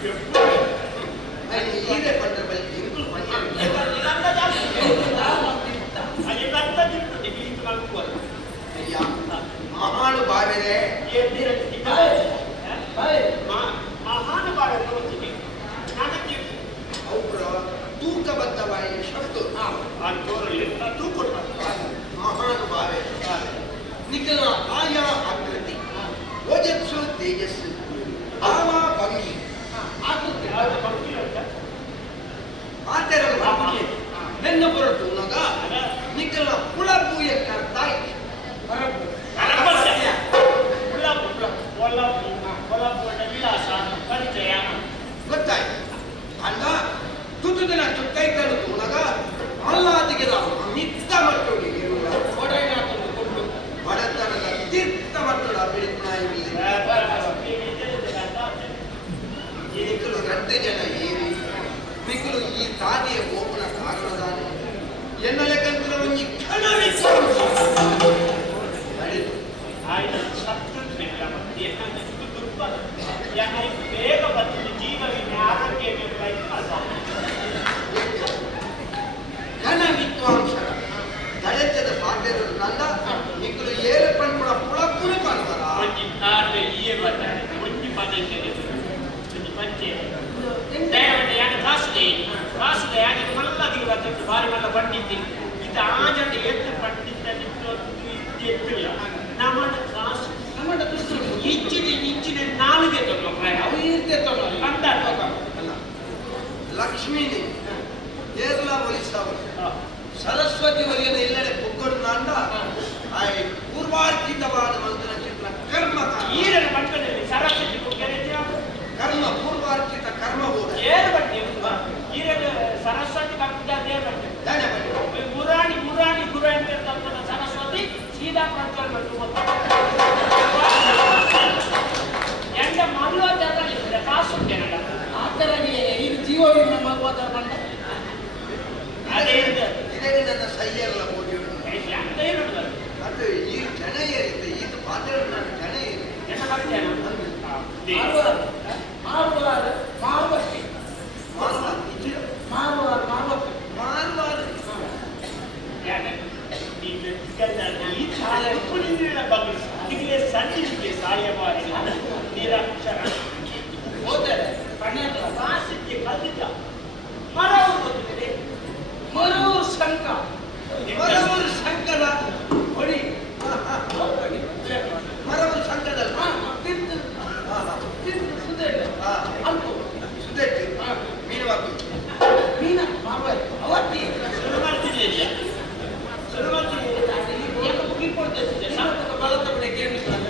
ಹೀರೆ ಪಂಡ್ರೆ ಬಳಿ ಇಂಕುಲು ಪಂಡ್ರೆ ಮಹಾನು ಬಾವೆರೆ ಮಹಾನುಭಾವ ನನಗೆ ಅವರು ತೂಕಬದ್ಧವಾಗಿ ಶಬ್ದ ತೂಕ ಮಹಾನುಭಾವೆ ನಿಖಿಲ ಆಯಾ ಆಕೃತಿ ಓಜಸ್ಸು ತೇಜಸ್ಸು ಭಾವ ಭಂಗಿ ಆತರ ಬೆನ್ನು ಹೊರಟು ನಗ ನಿಖಿಲ ಕುಳಪೂಯ ಕರ್ತಾಯಿ ಗೊತ್ತಾಯ್ತು ಅಂದ ತುತು ದಿನ ಕೈಗಳು ತೂನಗ ಅಲ್ಲಾದಿಗೆ ಮಿತ್ತ ಮಟ್ಟೊಡಿಗೆ ಕೊಟ್ಟು ಬಡತನದ ತೀರ್ಥ ಮಟ್ಟಡ ಬೆಳಕಿನಾಯಿ ನಿಖಲು 2 ಜನ ಏರಿ ನಿಖಲು ಈ ತಾದಿಯ ಗೋಪನ ಕಾರಣದಾನೆ ಎನ್ನಲೆ ಕಂತರ ಒಂಜಿ ಕಣವಿತ್ತು ನಡೆದು ಬೇಗ ಬರ್ತದೆ ಜೀವ ವಿಮೆ ಆರೋಗ್ಯ ಘನ ವಿದ್ವಾಂಸರ ದಳೆತದ ಪಾಠ್ಯದ ನಂದ ನಿಖಲು ಏಳು ಪಂಪುಳ ಪುಳಪುಳ ಕಾಣ್ತಾರ ಒಂಜಿ ಪದ ಬಾರಿ ಮಲ್ಲ ಪಂಡಿತಿ ಇದು ಆಜಂಡ ಎತ್ತು ಪಂಡಿತ ಎತ್ತಿಲ್ಲ ನಮ್ಮ ಕಾಸು ಇಂಚಿನ ನಾಲ್ಗೆ ಅಂತ ಲಕ್ಷ್ಮೀನಿ ಏರ್ಲಾ ವಲಿಸಾವ ಸರಸ್ವತಿ ವಲಿಯನ ಇಲ್ಲಡೆ ಪುಕ್ಕಡು ನಾಂಡ ಪೂರ್ವಾರ್ಜಿತವಾದ ಮಂತ್ರ ಚಿತ್ರ ಕರ್ಮ ಈರನ ಮಟ್ಟದಲ್ಲಿ ಸರಸ್ವತಿ ಕರ್ಮ ಪೂರ್ವಾರ್ಜಿತ ಕರ್ಮ ಏನು ಬಟ್ಟೆ ಈರನ ಸರಸ್ವತಿ ಕರ್ಮದ ಬಟ್ಟೆ ಮುರಾಣಿ ಗುರು ಅಂತ ಸರಸ್ವತಿ ಸೀದಾ ಪ್ರಜ್ವಲ್ ಬಟ್ಟು ಎಂಡ ಮಲ್ವಾದಲ್ಲಿ ಕಾಸು ಆ ಥರ ಇದು ಜೀವ ವಿಮೆ ಮಲ್ವಾದ ಬಂದ ಅದೇ ಇದೇ ನನ್ನ ಸೈಯಲ್ಲ ಹೋಗಿ ಅಂತ ಹೇಳುದು ಅದು ಈ ಜನ ಏರಿದೆ ಇದು ಪಾತ್ರ ನಾನು ಜನ ಸಂಜೆ ಸಾಯವಾರಿ ನಿರಕ್ಷರ ಹೋದರೆ ಕಾಸಿಗೆ ಕಲಿತ ಮರವರು ಗೊತ್ತಿದೆ ಮರವರು ಶಂಕ ಮರವರು ಶಂಕರ ಹೊಡಿ ಮರವರು ಶಂಕರದಲ್ಲಿ ಸುದ್ದೆ ಮೀನವಾಗ್ತದೆ ಮೀನ ಅವತ್ತಿ ಶುರು ಮಾಡ್ತಿದ್ದೆ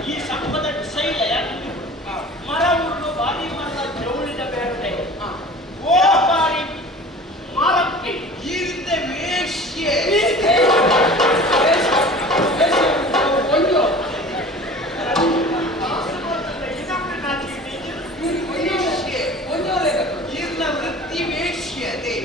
ಈ ಸಂಪದ ಶೈಲ ಮರ ಉರುಳು ಬಾರಿ ಮರದ ಜವಳಿದ ಬೇರೆ ಓ ಬಾರಿ ಮಾರಕ್ಕೆ ಈ ರೀತಿ ವೇಶ್ಯೆ ಈರ್ನ ವೃತ್ತಿ ವೇಶ್ಯತೆ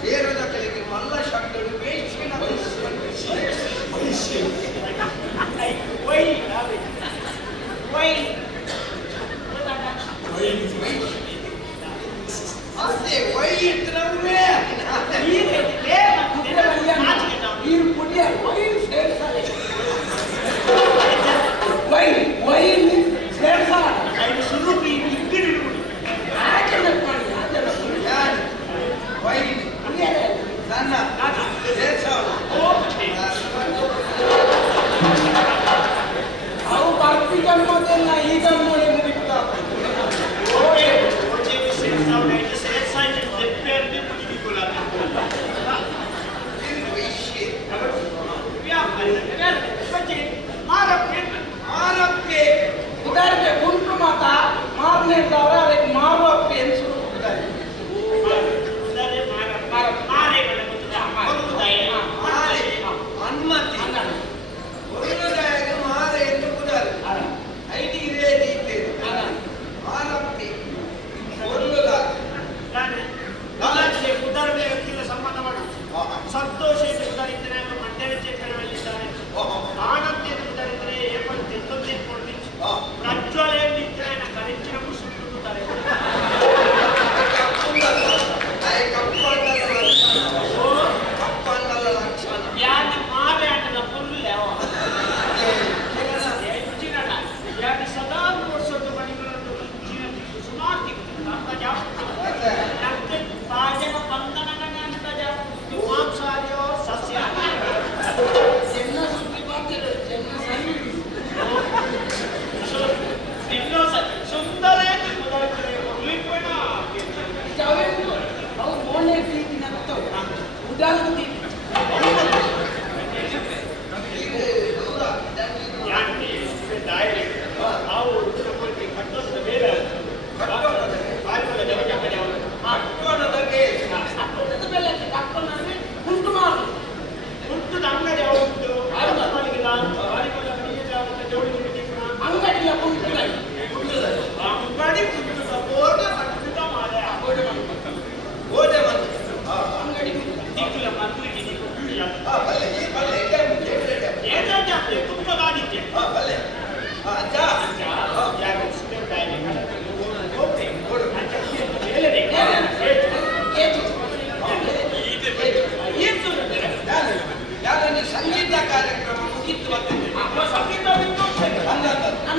ಬೇರದ ಕಲೆಗೆ ಮಲ್ಲ ಶಬ್ದಗಳು ವೇಶ್ಯನ ಅದೇ ವೈತ್ರವೇ ಅವು ಬರ್ತಿ ಜನ್ಮದಲ್ಲ ಈ ಜನ್ಮದಲ್ಲಿ ಮುಗಿತಾ ಉದಾಹರಣೆ ಗುಂಟು ಮಾತ ಮಾರನೇ ಅದಕ್ಕೆ ಮಾರು ಅಪ್ಪಿ ಎಂದು ಶುರು ಅನ್ಮತಿ ಮಾರೆ ಎಂದು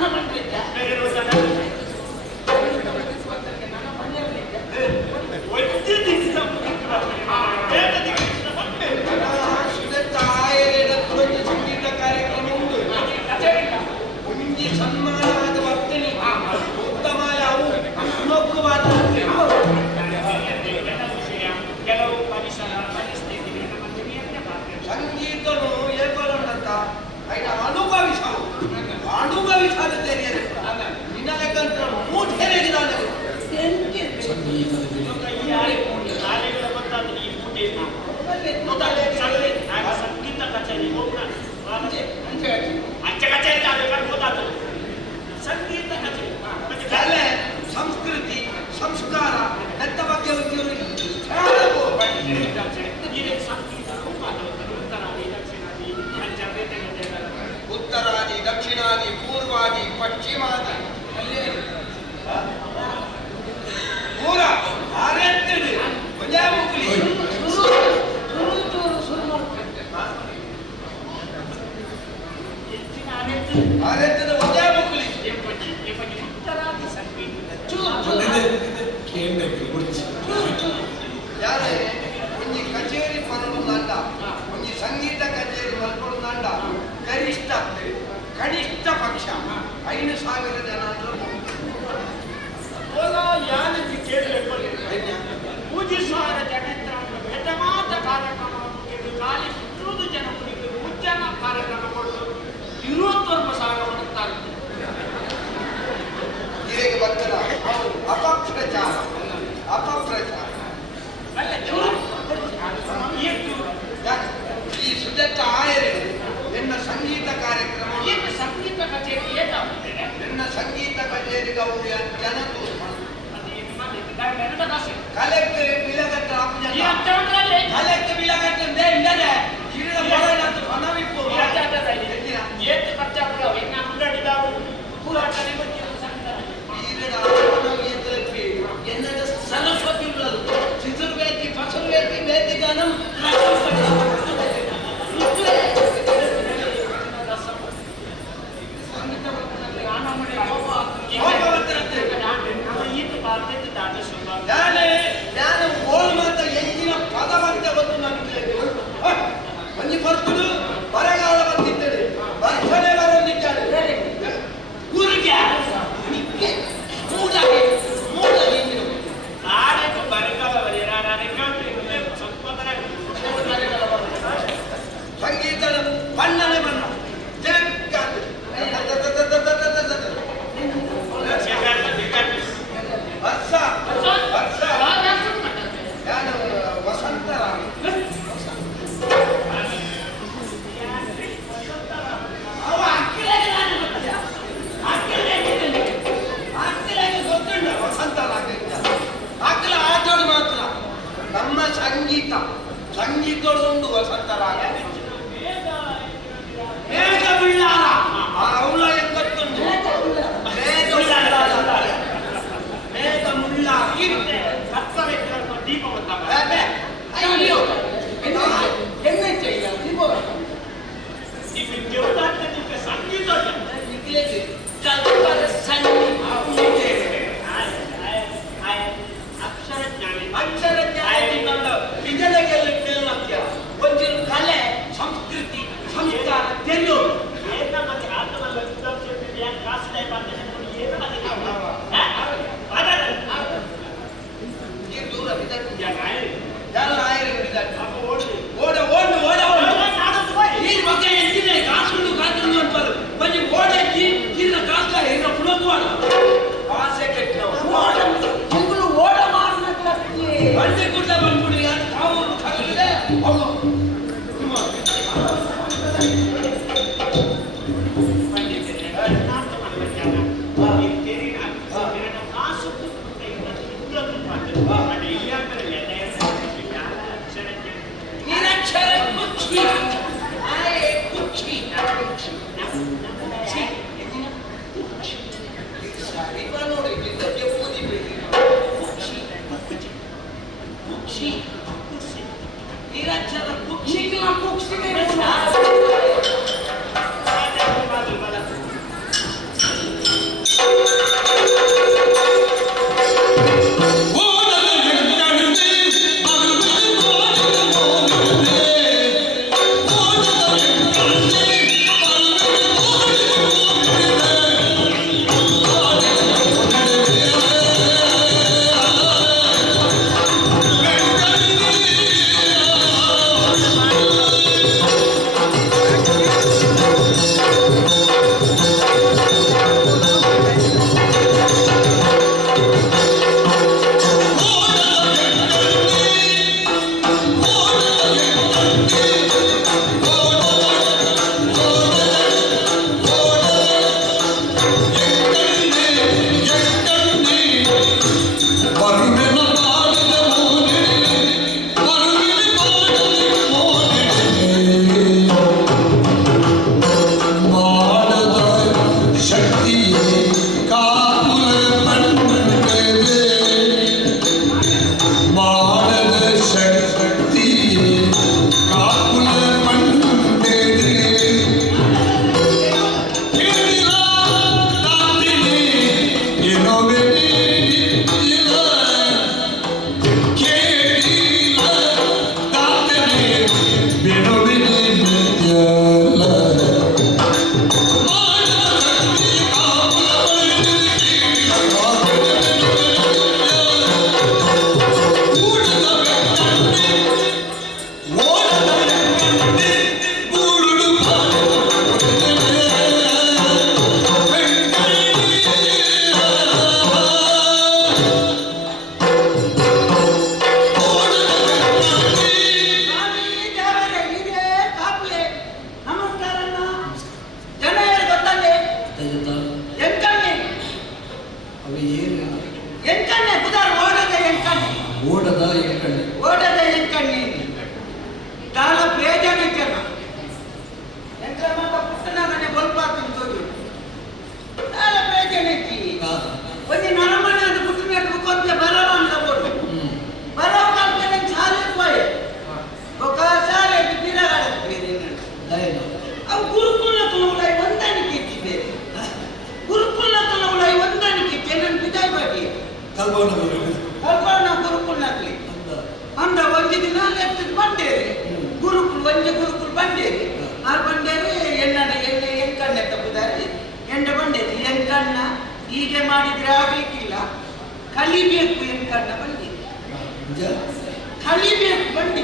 ನನ್ನ ಬಂದಿದ್ದೆ ಬೇರೆ ರೋಜನ ನನ್ನ ಬಂದಿರಲಿಕ್ಕೆ ಸಂಗೀತ ಕಾರ್ಯಕ್ರಮ ಉಂಟು ಮುಂಜಿ ಸನ್ಮಾನವಾದ ವರ್ತನೆ ಉತ್ತಮ ಯಾವು ಇನ್ನೊಬ್ಬರು ಮಾತಾಡ್ತೇವೆ ಕೆಲವು ಪರಿಸರ ಪರಿಸ್ಥಿತಿ ಸಂಗೀತನು ಏರ್ಪಡಂತ ಆಯ್ತು ಅನುಭವಿಸಾದ ತೆರೆಯದೆ ನಿನ್ನ ಲೆಕ್ಕಂತ ಮೂಠೆರೆಗೆ ನಾನು ಶಾಲೆಗಳ ಗೊತ್ತಾದ್ರೆ ಈ ಪೂಜೆ ಸಂಗೀತ ಕಚೇರಿ ಅಂಚೆ ಕಚೇರಿ ಗೊತ್ತಾಗ್ತದೆ ಸಂಗೀತ ಕಚೇರಿ ಕಲೆ ಸಂಸ್ಕೃತಿ ಸಂಸ್ಕಾರ ಎತ್ತ ಬಗ್ಗೆ ಉದ್ಯೋಗ ಉತ್ತರಾದಿ ದಕ್ಷಿಣಾದಿ ಪೂರ್ವಾದಿ ಪಶ್ಚಿಮಾದಿ ಪೂರ ಆರೆತ್ತಿದೆ ಪಂಜಾಬುಕ್ಲಿ ಆರೆತ್ತಿದ ಪಂಜಾಬುಕ್ಲಿ ಉತ್ತರಾದಿ ಸಂಗೀತ ಯಾರೇ ಒಂಜಿ ಕಚೇರಿ ಪರಡುಂದಂಡ ಒಂಜಿ ಸಂಗೀತ ಕಚೇರಿ ಮಲ್ಪಡುಂದಂಡ ಗರಿಷ್ಠ ಕನಿಷ್ಠ ಪಕ್ಷ 5,000 ಜನ ಯಾನಕ್ಕೆ ಕೇಳಬೇಕು ಪೂಜಿಸುವರ ಜನಿತ್ರ ವೇದಮಾತ ಕಾರ್ಯಕ್ರಮವನ್ನು ಖಾಲಿ 100 ಜನ ಕುರಿತು ಉಜ್ಜನ ಕಾರ್ಯಕ್ರಮ ಕೊಟ್ಟು 21,000 ಮಾಡುತ್ತಾರೆ ಇದಕ್ಕೆ ಬರ್ತಾರ ಅಪಪ್ರಚಾರ ಈ ಸುಜಾತ ಆಯರೆ ಎನ್ನ ಸಂಗೀತ ಕಾರ್ಯಕ್ರಮ ಸಂಗೀತ ಕಚೇರಿ ಎನ್ನ ಸಂಗೀತ ಕಚೇರಿಗೆ ಅವರು ಜನರು ಕಲೆಕ್ಟ್ ಬಿಲಗಟ್ಟ ಕಲೆಕ್ಟ್ ಬಿಲಗಟ್ಟ ಇಳಿದ ಮೊದಲಂತ ಹಣವಿಪ್ಪು ಏತು ಖರ್ಚಾಗ ಅಂಗಡಿದಾವು ಪೂರಾಟ ಎನ್ನಡ ಸರಸ್ವತಿ ಉಳ್ಳದು ಚಿತ್ರ ಬೇತಿ ಫಸಲು ಬೇತಿ ಬೇತಿ ಗಾನಂ ನಾನು ಓಳು ಮಾತ್ರ ಎಂಚಿನ ಪದವಂತ ಗೊತ್ತು ನನಗೆ ಮಂಜಿ ಬರ್ತುಡು ಬರಗಾಲ ಬರ್ತಿದ್ದೇನೆ ಬರ್ತನೆ ಬರೋದಿದ್ದಾಳೆ ಊರಿಗೆ ಸಂಗೀತದ ಬಣ್ಣನೆ ಬಣ್ಣ ವರ್ಷ ನಾನು ವಸಂತರ ಅವ ಅಕ್ಕಿಲಾಗಿ ಗೊತ್ತುಂಡ ವಸಂತರ ಅಕ್ಕಲ ಆಟೋಡು ಮಾತ್ರ ನಮ್ಮ ಸಂಗೀತೋಡು ವಸಂತರಾಗ ಮೇಘ ಬೀಳಾರ ಅವಳ ಗೊತ್ತುಂಟು ಮೇಘ ಮುಳ್ಳ ದೀಪ ಅಯ್ಯೋ ಎಣ್ಣೆ ಚೆಯ್ಯ ದೀಪ ಸಂಗೀತ ಅಕ್ಷರ ವಿಜಯಗೆಲ್ಲ ಕೇಳಕ್ಯ ಒಂದಿನ ಕಲೆ ಸಂಸ್ಕೃತಿ ಸಂಸ್ಕಾರ ತೆರೆಯೋದು ದೂರ ಎಲ್ಲ ಆಯರಿ ಓಡ ಈ ಬಗ್ಗೆ ಎಂಟಿನ ಕಾಸುಂಡು ಕಾತುಂಡು ಅಂತಾರೆ ಮಂಜಿ ಓಡಜ್ಜಿ ಇನ್ನ ಕಾಸ್ತ ಇನ್ನ ಪುನಃ ಆಸೆ ಕೆಟ್ಟವು ಓಡ ಮಾರ್ನ ಬಂಡೆ ಗುಡ್ಡ ಬಂದ್ಬಿಡಿ ತಾವು ತಗಲಿದೆ ಅವಳು ನಿರಕ್ಷರ ಕುಚ್ಚಿ ಆಯೆ ಕುಚ್ಚಿ ಅವು ಏನು ಎಂಕಣ್ಣೆ ಬುಧಾರ ಓಡದ ಎಂಕಣ್ಣೆ ಓಡದ ಎಂಕಣ್ಣೆ ಓಡದ ಎಂಕಣ್ಣೆ ತಾಳ ಬೇಜಾನ ಜನ ಎಂತ ಮಾತ ಪುಟ್ಟನಾಗನೆ ಬಲ್ಪಾತೀನಿ ತೋಜು ತಾಳ ಬೇಜಾನೈತಿ ಒಂದು ನರಮನೆ ಅದು ಪುಟ್ಟನ ಕೊಂತ ಬರವ ಅಂತ ಬೋಡು ಬರವ ಕಾಲ್ಕನೆ ಸಾಲೆ ಪೋಯೆ ఒక ಸಾಲೆ ಬಿದಿರಗಾಡ ಬೇರೆ ಅವು ಗುರುಕುಲ ತನವುಲೈ ಒಂದಾಣಿಕೆ ಇತ್ತು ಬೇರೆ ಗುರುಕುಲ ತನವುಲೈ ಒಂದಾಣಿಕೆ ಇತ್ತು ನನ್ನ ಬಿದಾಯ ಬಾಟಿ ಕಲ್ಪನ ಗುರುಕುಲ್ನಾಗ್ಲಿ ಅಂದ ಒಂದು ದಿನ ಲೆಕ್ಕದ ಬಂಡೇರಿ ಗುರುಕುಲ್ ಒಂಜೆ ಗುರುಕುಲ್ ಬಂಡೇರಿ ಆರು ಬಂಡೇರಿ ಎಣ್ಣೆ ಎಂಕಣ್ಣ ತಪ್ಪುದಾರಿ ಎಂಡ ಬಂಡೇರಿ ಎಂಕಣ್ಣ ಹೀಗೆ ಮಾಡಿದ್ರೆ ಆಗ್ಲಿಕ್ಕಿಲ್ಲ ಕಲಿಬೇಕು ಎಂಕಣ್ಣ ಬಂಡಿ ಕಲಿಬೇಕು ಬಂಡಿ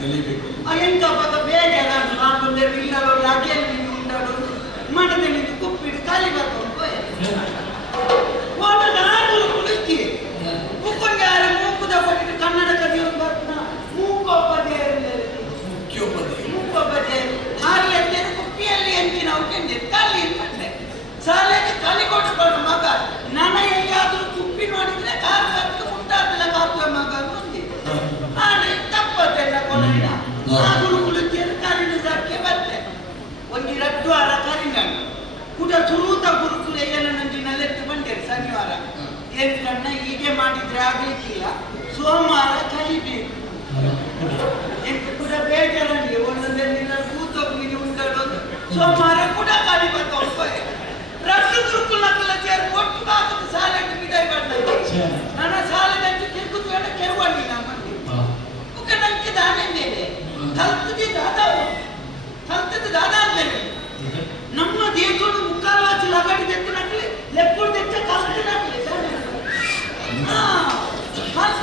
ಕಲಿಬೇಕು ಎಂಕ ಪದ ಬೇಜಾರ ಮಾಡ್ಕೊಂಡೆ ಇಲ್ಲೋ ಅಡಿಯಲ್ಲಿ ಉಂಟಾಡು ಮಠದಲ್ಲಿ ಕುಪ್ಪಿಟ್ಟು ಖಾಲಿ ಬರ್ಕೊಂಡು ಓಟದ ಆಡಲು ಕುಳಿತಿ ಮುಕ್ಕೊಂಡಾರ ಮೂಕುದ ಪಟ್ಟಿಟ್ಟು ಕನ್ನಡ ಕಲಿಯೋದು ಬರ್ತಾನ ಮೂಕೋಪದೆ ಹಾರಿಯಲ್ಲಿ ಕುಪ್ಪಿಯಲ್ಲಿ ಎಂಚಿನ ಉಂಟೆ ಖಾಲಿ ಇರ್ತಂಡೆ ಶಾಲೆಗೆ ಖಾಲಿ ಕೊಟ್ಟುಕೊಂಡು ಮಗ ನನ್ನ ಎಲ್ಲಿಯಾದ್ರೂ ಕುಪ್ಪಿ ನೋಡಿದ್ರೆ ಕಾಲು ಮುಂಟಾದಲ್ಲ ಕಾಪುವ ಮಗ ಮುಂದೆ ಆನೆ ತಪ್ಪದೆಲ್ಲ ಕೊನೆಯ ಆ ಗುರುಕುಲಕ್ಕೆ ಕಾರಿನಕ್ಕೆ ಬರ್ತೆ ಒಂದು ರಟ್ಟು ವಾರ ಕಾರಿನ ಕೂಡ ಸುರೂತ ಗುರುಕುಲ ಏನ ನಂಜಿನಲ್ಲೆತ್ತು ಬಂದಿರಿ ಶನಿವಾರ ಏನ್ ಕಣ್ಣ ಹೀಗೆ ಮಾಡಿದ್ರೆ ಆಗ್ಲಿಕ್ಕಿಲ್ಲ ಸೋಮವಾರ ಕಲಿಬೇಕು ಎಂಟು ಕೂಡ ಬೇಜಾರಲ್ಲಿ ಒಂದೊಂದಿನ ಕೂತೋಗ್ಲಿಗೆ ಉಂಟಾಡೋದು ಸೋಮವಾರ ಕೂಡ ಕಲಿ ಬರ್ತಾ ರಟ್ಟು ಗುರುಕುಲಕ್ಕೆಲ್ಲ ಸೇರಿ ಒಟ್ಟು ಹಾಕದ ಶಾಲೆ ಬಿದಾಯ ಮಾಡ್ತಾ ನನ್ನ ಶಾಲೆದಂತೆ ತಿರುಗುದು ಬೇಡ ಕೆರವಲ್ಲಿ ನಮ್ಮ ನಂಗೆ ದಾನೇನೆ ಕಲ್ತದ ದಾದಾದ್ಮೇಲೆ ನಮ್ಮ ದೇಶದ ಮುಖಾಲವಾಸಿ ಲಗಾಡಿ ತೆತ್ತಿನಕ್ಲಿ ಲೆಕ್ಕುಳು ತೆಚ್ಚ ಕಲ್ತಿನಕ್ಲಿ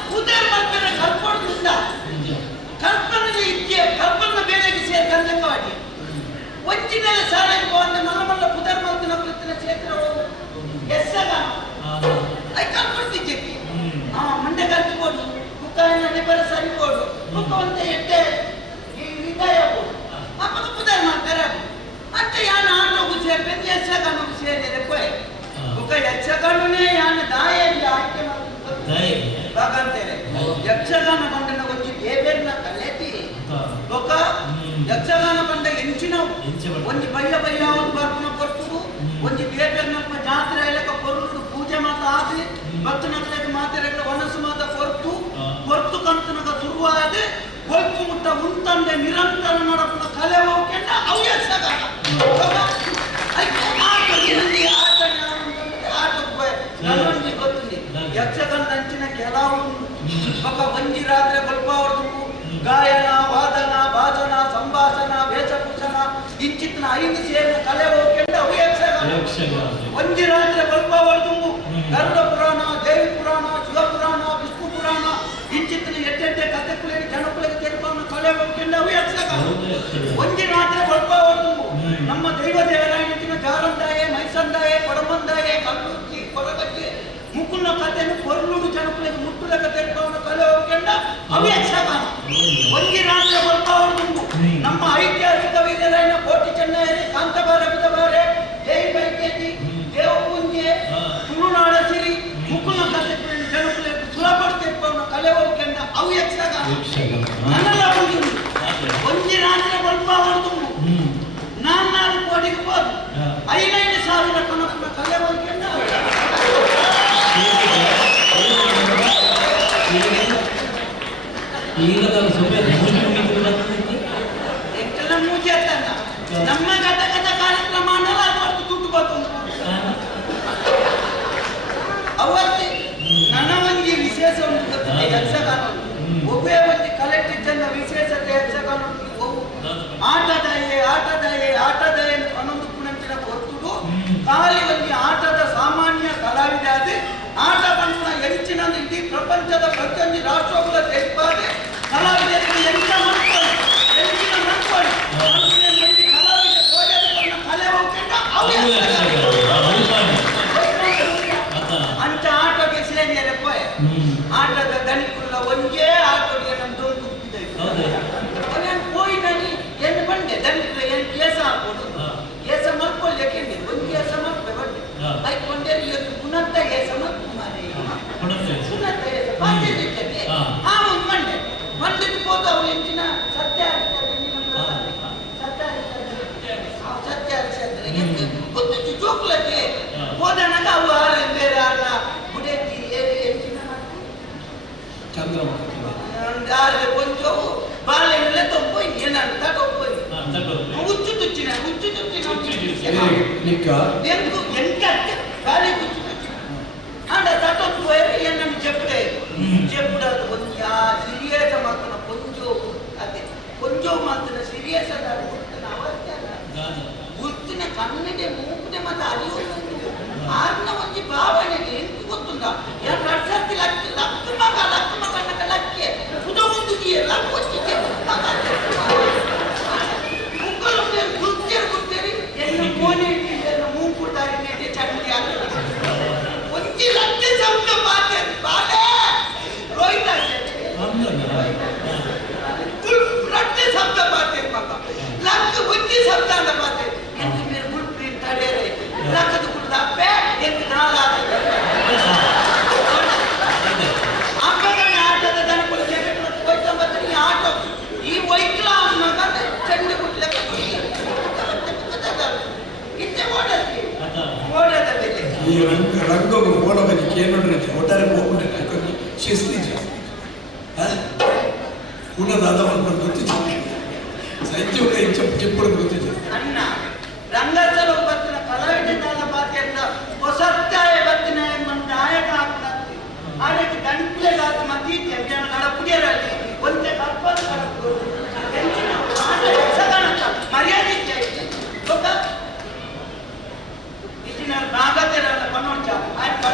ಕೂತೇರು ಬರ್ತಾರೆ ಕಲ್ಪೊಂಡಿಂದ ಕಲ್ಪನೆಗೆ ಇದ್ದೆ ಕಲ್ಪನ ಬೇಳೆಗೆ ಸೇರಿ ಕಲ್ಲೆಕ್ಕವಾಡಿ ಒಂಚಿನೆಲ್ಲ ಶಾಲೆಗೆ ಹೋದ ಮಲ್ಲ ಪುದರ್ ಮಲ್ತಿನ ಕುಳಿತಿನ ಕ್ಷೇತ್ರ ಎಸ್ಸಗ ಐ ಕಲ್ಪಡ್ತಿದ್ದೆ ಮಂಡೆ ಕಲ್ತಿಬೋದು ಮುಖಾಯಿನ ನೆಬರ ಸರಿಬೋದು ಮುಖವಂತ ಎಟ್ಟೆ ವಿದಾಯ ಅಪ್ಪನ ಪುದರ್ ಮಾಡ್ತಾರೆ ಅಂತ ಯಾನ ಆಟೋಗೂ ಸೇರ್ಬೇಕು ಯಕ್ಷಗಾನಗೂ ಸೇರಿದೆ ಪೋಯ್ ಮುಖ ಯಕ್ಷಗಾನನೇ ಯಾನ ದಾಯಲ್ಲಿ ಆಯ್ಕೆ ಬಾಗಂತೇನೆ ಯಕ್ಷಗಾನ ಬಂಡನ ಒಂಜಿ ಬೇಬೇರ್ನ ಕಲೆತಿ ಒಕ್ಕ ಯಕ್ಷಗಾನ ಬಂಡ ಎಂಚಿನ ಒಂಜಿ ಬಯ್ಯ ಒಂದು ಬರ್ಪನ ಕೊಟ್ಟು ಒಂಜಿ ಬೇಬೇರ್ನಪ್ಪ ಜಾತ್ರೆ ಎಲ್ಲಕ ಕೊರ್ಲು ಪೂಜೆ ಮಾತ ಆದಿ ಭಕ್ತನಕ್ಕೆ ಮಾತೆರೆಗಳ ವನಸು ಮಾತ ಹೊರ್ತು ಕಂತನಗ ಶುರುವಾದ ಹೊತ್ತು ಮುಟ್ಟ ಉಂಟಂದೆ ನಿರಂತರ ನಡಪನ ಕಲೆ ಹೋಗ್ಕೊಂಡ ಅವು ಯಕ್ಷಗಾನ ಯಕ್ಷಗಾನ ಅಂಚಿನ ಕೆಲವು ఒక ಮಂಜಿ ರಾತ್ರಿ ಬಲ್ಪಾವರ್ದು ಗಾಯನ ವಾದನ ಭಾಷಣ ಸಂಭಾಷಣ ವೇಷಭೂಷಣ ಇಂಚಿತ್ನ ಐದು ಸೇರಿನ ಕಲೆ ಹೋಗ್ಕೊಂಡ ಅವು ಯಕ್ಷಗಾನ ಒಂಜಿ ರಾತ್ರಿ ಬಲ್ಪಾವರ್ದು ಗರುಡ ಪುರಾಣ ದೇವಿ ಪುರಾಣ ಶಿವಪುರಾಣ ವಿಷ್ಣು ಪುರಾಣ ಇಂಚಿತ್ನ ಎಟ್ಟೆಟ್ಟೆ ಕಥೆಗಳಿಗೆ ಜನಗಳಿಗೆ ತೆರಪವನ್ನು ಕಲೆ ಹೋಗ್ಕೊಂಡ ಅವು ಯಕ್ಷಗಾನ ಒಂಜಿ ರಾತ್ರಿ ಬಲ್ಪಾವರ್ದು ನಮ್ಮ ದೈವ ದೇವರಾಯಣತಿನ ಜಾರಂದಾಯೆ ಮೈಸಂದಾಯೆ ಕೊಡಮಂದಾಯೆ ಕಲ್ಲುಚ್ಚಿ ಕೊರಗಚ್ಚಿ ಮುಕುಲ್ನ ಕಥೆಯನ್ನು ಕೊರ್ಲುಡು ಜನಗಳಿಗೆ ಮುಟ್ಟುಲ ಕಥೆಯನ್ನು ಕಲೆ ಹೋಗ್ಕೊಂಡ ಅವು ಯಕ್ಷಗಾನ ಒಂಜಿ ರಾತ್ರಿ ಬಲ್ಪಾವರ್ದು ನಮ್ಮ ಐತಿಹಾಸಿಕ ವೀರರಾಯನ ಕೋಟಿ ಚೆನ್ನಯ್ಯನೇ ಕಾಂತಬಾರ ಬಿದಬಾರೆ ಜೈ ಬೈಕೇತಿ ದೇವಪುಂಜೆ ತುಳುನಾಡ ಸಿರಿ ಮುಕುಲ್ನ ಕಥೆಗಳನ್ನು ಜನಗಳಿಗೆ ಸುಲಭಡ್ತಿರ್ಪವನ್ನು ಕಲೆ ಹೋಗ್ಕೊಂಡ ಅವು ಯಕ್ಷಗಾನ ನನ್ನೆಲ್ಲ ಒಂಜಿ ರಾತ್ರಿ ಬಲ್ಪಾವರ್ದು ನಾಲ್ಕು ಕೋಟಿಗೆ ಹೋದು 5,000 ಕಣಕ್ಕನ ಕಲೆ ಹೋಗ್ಕೊಂಡ ಎಂಟೆಲ್ಲ ಮೂಜಿ ಅಂತಲ್ಲ ನಮ್ಮ ಕಥ ಕಾರ್ಯಕ್ರಮ ಅನ್ನಲ್ಲ ಅದು ದುಡ್ಡು ಬರ್ತದೆ ಅವತ್ತಿ ನನ್ನ ಒಂದು ವಿಶೇಷ ಒಂದು ಗೊತ್ತಿದೆ ಯಕ್ಷಗಾನ ಒಬ್ಬೇ ಒಂದು ಕಲೆಕ್ಟರ್ ಜನ ವಿಶೇಷತೆ ಯಕ್ಷಗಾನ ಆಟದಾಯ ಅನ್ನೊಂದು ಪುಣಂಚಿನ ಹೊರತುಡು ಖಾಲಿ ಒಂದು ಆಟದ ಸಾಮಾನ್ಯ ಕಲಾವಿದ ಆಟ ಬಂದ ಹೆಚ್ಚಿನ ಇಡೀ ಪ್ರಪಂಚದ ಪ್ರತಿಯೊಂದು ರಾಷ್ಟ್ರಗಳ ತೆಗೆದುಪಾದೆ ಕಲಾವಿದರಿಗೆ ಹೆಚ್ಚಿನ ಕಲಾವಿದ ಕಲೆ ಹೋಗ್ಕೊಂಡ ಅಂಚ ಆಟೋಗೆ ಸೇರಿಯರೆ ಪೋಯ್ ಆಟದ ದಣಿಕುಲ್ಲ ಒಂದೇ ಆಟೋಗೆ ನಮ್ಮ ದೋಲ್ ಕೂತಿದ್ದೆ ಹೋಗಿ ನಾನು ಏನು ಬಂದೆ ದಣಿಕುಲ್ಲ ಏನು ಕೇಸ ಹಾಕೋದು ಕೇಸ ಮಲ್ಕೊಳ್ಳಿ ಯಾಕೆಂದ್ರೆ ಒಂದು ಕೇಸ ಮಲ್ಪೆ ಬಂದೆ ಬೈಕ್ ಬಂದೆ ಇವತ್ತು ಪುನಃ ಕೇಸ ಎಂಚಿನ ಸತ್ಯ ಸತ್ಯ ಹರಿಶ್ಚಂದ್ರ ಗೊತ್ತು ಜೋಕ್ಲಕ್ಕೆ ಹೋದನಗ ಅವು ಆರು ಬೇರೆ ಆರ್ಲ ಗುಡೆತ್ತಿ ಎಂಚಿನ ಚಂದ್ರಮುಖ ಆರ್ಲೆ ಕೊಂಚವು ಬಾಳೆನೆಲ್ಲ ತೊಪ್ಪೋಯ್ ಏನಾರು ತಗೊಪ್ಪೋಯ್ ಹುಚ್ಚು ತುಚ್ಚಿನ ನಿಕ್ಕ ಎಂಕು ಎಂಕತ್ತೆ ಬಾಳೆ ಹುಚ್ಚು ತುಚ್ಚಿನ ಅಂಡ ತಟೊತ್ತು ಹೋಯರು ಏನನ್ನು ಚೆಪ್ಪಡೆ ಚೆಪ್ಪಡದು ಕೊಂಚ ಸಿರಿಯಸ ಮಾತನ ಕೊಂಚೋ ಅದೇ ಕೊಂಚೋ ಮಾತನ ಸಿರಿಯಸ ಗುರ್ತನ ಅವಸ್ಥೆ ಗುರ್ತಿನ ಕಣ್ಣಿಗೆ ಮೂಗುನೆ ಮತ್ತೆ ಅರಿಯುವುದು ಆರ್ನ ಒಂಜಿ ಭಾವನೆಗೆ ಎಂತು ಗೊತ್ತುಂಡ ಎರಡು ಸರ್ತಿ ಲಕ್ಕ ಮಗ ಕಣ್ಣಕ ಲಕ್ಕೆ ಪುದ ಮುಂದುಗಿಯೇ ಲಕ್ಕೊಚ್ಚಿಗೆ ಮುಕ್ಕಲು ಗುರ್ತೇರಿ ಎಲ್ಲ ಮೋನೆ ಮೂಗುಟ್ಟಾರಿ ನೆಟ್ಟೆ ಚಟ್ನಿ ಆಗ್ತದೆ ಒಂಜಿ ಲಕ್ಕೆ ಶಬ್ದ ಮಾತೆ ಬಾಲೆ ರೋಹಿತ ರಟ್ಟೆ ಶಬ್ದ ಮಾತೆ ಮಗ ಲಕ್ಕ ಒಂಜಿ ಶಬ್ದ ಅಂತ ಮಾತೆ ಎಂತ ಮೇರೆ ಗುಲ್ಪ್ರಿ ತಡೆಯರೆ ಲಕ್ಕದ ಗುಡ್ಡ ಪೇ ಎಂತ ನಾಳ ಆಟದ ದನಗಳು ಜಗತ್ತು ಹೋಯ್ತಂಬತ್ತರ ಈ ಆಟೋ ಈ ವೈಕ್ಲ ಅನ್ನೋದ ಚೆಂಡು ಗುಡ್ಲಕ್ಕೆ ಇತ್ತೆ ಓಡದ ಬೆಲೆ ಈ ರಂಗೋಗ ಓಡೋಗಿ ಕೇಳೋಡ್ರಿ ಒಟ್ಟಾರೆ ಹೋಗ್ಬಿಟ್ಟೆ ಶಿಸ್ತಿ ಉನ್ನದಾದ ಒಂದು ಗೊತ್ತಿತ್ತು ಸಂಜೆ ಕೈ ಚಿಪ್ಪಡು ಗೊತ್ತಿತ್ತು ಅಣ್ಣ ರಂಗಸ್ಥಳ ಬತ್ತಿನ ಕಲಾವಿದನಾದ ಬಾತಿಯನ್ನ ಹೊಸತ್ತಾಯ ಬತ್ತಿನ ಎಂಬ ನಾಯಕ ಆಗ್ತದೆ ಅದಕ್ಕೆ ಗಂಟ್ಲೆಗಾದ ಮತೀತೆ ಜನಗಳ ಪುಡಿಯರಲ್ಲಿ ಒಂದೇ ಕಪ್ಪದ ಕಡಪು ಹೆಂಚಿನ ಹೆಸಗಣಕ ಮರ್ಯಾದೆ ಗೊತ್ತ ಇದಿನ ನಾಗತೆರಲ್ಲ ಪನ್ನೊಂಚ ಆಯ್ತು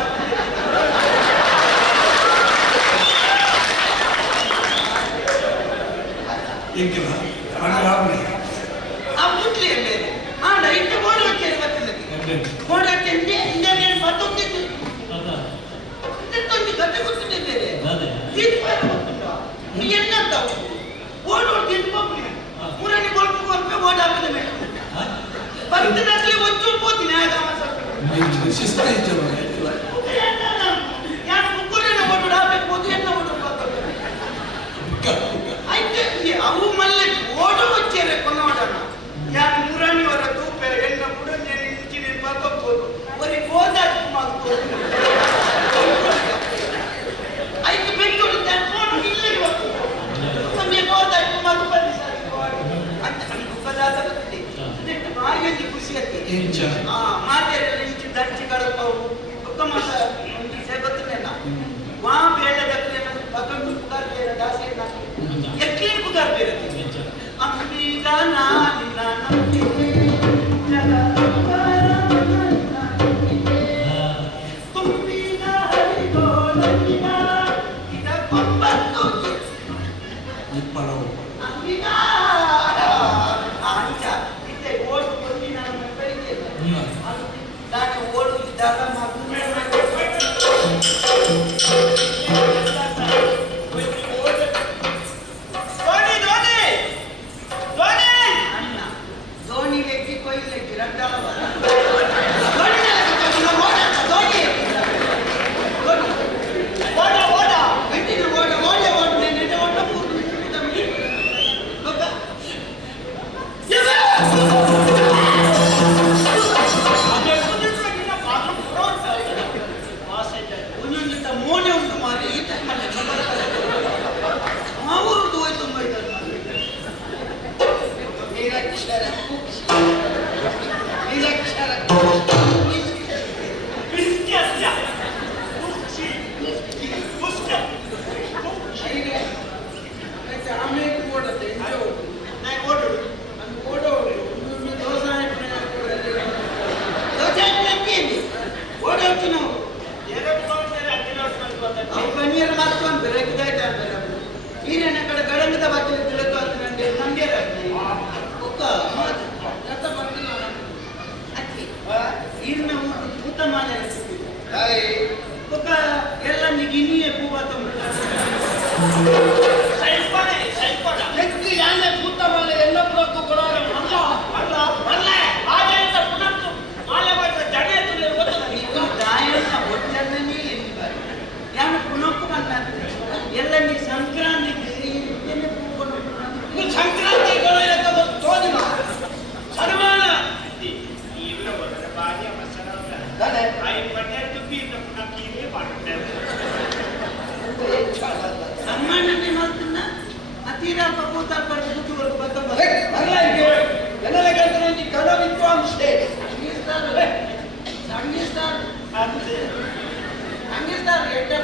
ಈಗಿನ ಹಣ ಆ ಮುಟ್ಲಿ ಬೇರೆ ಆಂಡ ಇಟ್ಟು ಓಡುವಕ್ಕೆ ಗೊತ್ತಿಲ್ಲ ಓಡಕ್ಕೆ ಇಂಡಿಯನ್ ಮತ್ತೊಂದಿತ್ತು ಇದೊಂದು ಕತೆ ಗೊತ್ತಿದೆ ಬೇರೆ ನೀ ಎನ್ನಂತ ಓಡೋಡು ತಿನ್ಕೊಂಡು ಮೂರನೇ ಗೋಲ್ಪು ಗೋಲ್ಪೆ ಓಡಾಕದ ಮೇಲೆ ಬರ್ತದಲ್ಲಿ ಒಂದು ಹೋಗ್ತೀನಿ ಶಿಸ್ತಿ ಯಾರು ಮುಗ್ಗುರೇನ ಓಡೋಡು ಹಾಕಬೇಕು ಎನ್ನ ಓಡೋಡು ಆಯ್ತು ಅವು ಮಲ್ಲೆ ಓಡು వచ్చేరే కొన్నవాడన్న యాన్ మురాని వర తూపే ఎన్న ముడ నేను ఇంచి నేను పక్కపోదు మరి గోదాకి మాకు అయితే ಬೆಂಗಳೂರು ತಕೊಂಡು ಇಲ್ಲಿಗೆ ಹೋಗ್ತು ನಮಗೆ ಗೋದಾకి ಮಾకు ಬಂದಿಸಾರಿ ಅಂತ ಪದಾರ್ಥ ಬರ್ತದೆ ಇದಕ್ಕೆ ಮಾಯಂಜಿ ಖುಷಿ ಆಗ್ತದೆ ಇಂಚ ಮಾತೆಲ್ಲ ಇಂಚಿ ದಂಚಿ ಕಡಪವು ಒಕ್ಕ ಮಾತ ಒಂದು ಸೇಬತ್ತನೇನ ವಾ ಬೇಡದಕ್ಕೆ ಪಕ್ಕಂಡು ಪುಗಾರ್ಬೇಡ ದಾಸೇನ ಎಕ್ಲಿ ಪುಗಾರ್ಬೇಡ ಅಂಬೀಗ ನಾನಿನ ನಂಬಿ ತುಂಬಿನ ಹರಿಗೋ ನಂಬಿನ ಇದ ಕೊಂಬತ್ತು ಇಪ್ಪಳವು ಅಂಬೀಗ ಅಂಚ ಇತ್ತೆ ಓಡು ಬಂದಿ ನಾನು ಬೆಳಿಗ್ಗೆ ನಾನು ಓಡುತ್ತಿದ್ದಾಗ ಧೋನಿ ಲೆಕ್ಕಿ ಕೊಯ್ಲು ಲೆಕ್ಕಿ ರಂಗಾಲ ಒಂದೊಂದಿತ್ತ ಮೋನೆ ಉಂಟು ಮಾರಿ ಈ ಟೈಮಲ್ಲಿ ಮಾವೂರ್ದು ಹೋಯ್ತು ನಿರಕ್ಷರ ನಿರಕ್ಷರ ಆಮೇಲೆ ಓಡುತ್ತೆ ಓಡೋಡು ಓಡೋಡು ದೋಸೆ ಓಡೋದು ನಾವು ಕಣ್ಣೀರು ಮಾತ್ಕೊಂಡು ರೆಗ್ದಾಯ್ತು ಅಂತಾರೆ ಈರೇನ ಕಡೆ ಗಡಂಗದ ಬಾಕಿಲು ತಿಳಕು ಅಂತ ನಂಗೆ ನಂಗೆ ಒಕ್ಕ ರಥ ಬರ್ತಿಲ್ಲ ಅಕ್ಕಿ ಈರಿನ ಊಟ ಮಾಲೆ ಒಕ್ಕ ಎಲ್ಲ ನಿಗಿನಿಯೇ ಪೂವ ಲೆಕ್ಕಿ ಯಾನೆ ಕೂತ ಮಾಲೆ ಎಲ್ಲಪ್ಪು ಕೊಡೋರ ಅಲ್ಲ ಅಲ್ಲ ಅಲ್ಲ ಆಡಳಿತ ಪುನತ್ತು ಮಾಲೆ ಮಾಡಿದ ಜಡೆ ತುಲೆ ಇದು ದಾಯನ ಒಟ್ಟನ್ನೇ ಎನ್ನಿಬಾರಿ ಯಾನು ಪುನಕ್ಕು ಬಂದ ಎಲ್ಲ ನೀ ಸಂಕ್ರಾಂತಿಗೆ ಪೂವನ್ನು ನಾನೇ ಆಯ್ತು ಬಟ್ಟೆದ್ದು ಬೀದ ಪುನಃ ಕೀವೇ ಮಾಡ್ತೇವೆ ಸನ್ಮಾನಕ್ಕೆ ಮಾಡ್ತಿನ್ನ ಅತೀರ ಪ್ರಭುತ ಪಡೆದುವರೆಗೂ ಬಂದ ಎಲ್ಲ ಕೇಳ್ತಾನೆ ಕಣ ವಿದ್ವಾಂಸೆ ಸಂಗೀಸ್ತಾರ್ ಎಡ್ಡೆ